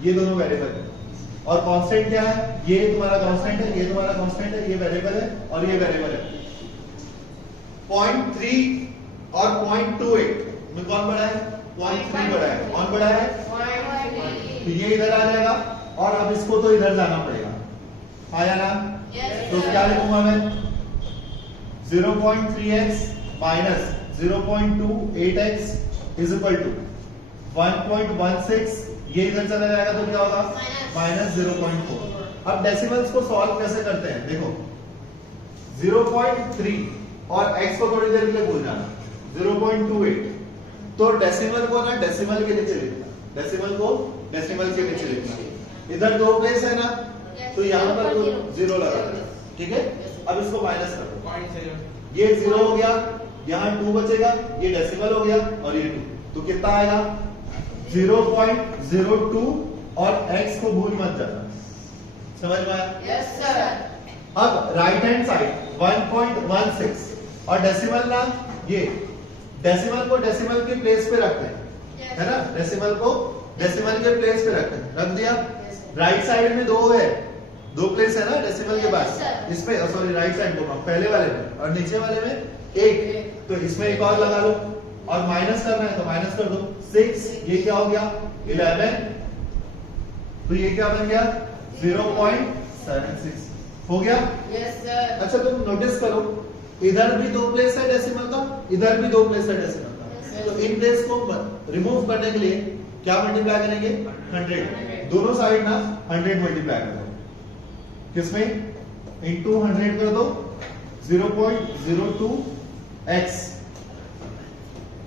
ये दोनों वेरिएबल है, और कांस्टेंट क्या है? ये तुम्हारा कांस्टेंट है, ये तुम्हारा कांस्टेंट है, ये वेरिएबल है और ये वेरिएबल है। 0.3 और 0.28 में कौन बड़ा है? 0.3 बड़ा है। कौन बड़ा है? तो ये इधर आ जाएगा, और अब इसको तो इधर जाना पड़ेगा, आया ना? तो क्या लिखूंगा मैं? 0.3x minus 0.28x is equal to 1.16। ये इधर चला जाएगा तो क्या होगा? माइनस 0.4। अब डेसिमल्स को सॉल्व कैसे करते हैं? देखो 0.3 और x को थोड़ी देर के लिए भूल जाना, 0.28। तो डेसिमल को ना डेसिमल के नीचे लिखना, डेसिमल को डेसिमल के नीचे लिखना। इधर दो प्लेस है ना, तो यहाँ पर 0 लगा देना, ठीक है? अब इसको माइनस कर दो, ये 0 हो गया, यहाँ 2 बचेगा, ये डेसिमल हो गया और ये 2, तो कितना आएगा? 0.02। और x को भूल मत जाना, समझ में आया? Yes sir. अब राइट हैंड साइड 1.16 और डेसिमल ना, ये डेसिमल को डेसिमल के प्लेस पे रखते हैं, है ना? डेसिमल को डेसिमल के प्लेस पे रखते हैं, रख दिया। राइट साइड में 2 है, 2 प्लेस है ना डेसिमल के पास, इसमें सॉरी राइट साइड बोल रहा हूं, पहले वाले में और नीचे वाले में 1, तो इसमें एक और लगा लो, और माइनस करना है तो माइनस कर दो। 6, ये क्या हो गया? 11, तो ये क्या बन गया? 0.76 हो गया। Yes sir. अच्छा तुम नोटिस करो, इधर भी 2 प्लेस है डेसिमल का, इधर भी 2 प्लेस है डेसिमल का, तो इन प्लेस को रिमूव करने के लिए क्या मल्टीप्लाई करेंगे? 100। दोनों साइड ना 100 मल्टीप्लाई कर दो, किसमें? इनटू 100 कर दो, 0.02x,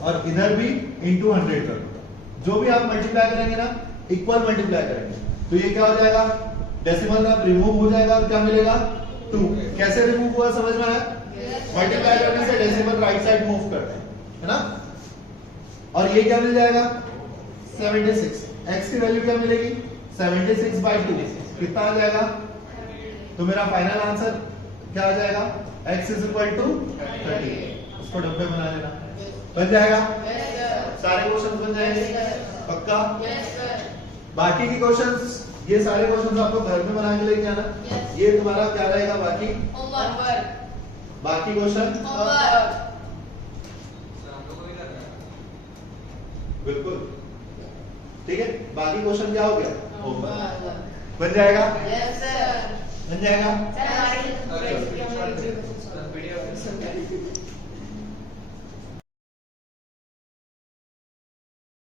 और इधर भी इनटू 100 कर दो। जो भी आप मल्टीप्लाई करेंगे ना, इक्वल मल्टीप्लाई करेंगे, तो ये क्या हो जाएगा? डेसिमल ना रिमूव हो जाएगा, और क्या मिलेगा? 2। कैसे रिमूव हुआ समझ में आया? मल्टीप्लाई करने से डेसिमल राइट साइड मूव करते हैं, है ना? और ये क्या मिल जाएगा? 76। x की वैल्यू क्या मिलेगी? 76/2। कितना आ जाएगा? तो मेरा फाइनल आंसर क्या आ जाएगा? x is equal to 30। उसको डब्बे बना लेना, बन जाएगा? Yes sir. सारे क्वेश्चंस बन जाएंगे पक्का? Yes sir. बाकी के क्वेश्चंस, ये सारे क्वेश्चंस आपको घर में बना के लेके आना। Yes. ये तुम्हारा क्या रहेगा? बाकी होमवर्क। बाकी क्वेश्चन बिल्कुल ठीक है। बाकी क्वेश्चन क्या हो गया? होमवर्क बन जाएगा? Yes sir. बन जाएगा? सर हमारी सर, हमारी- पीडीएफ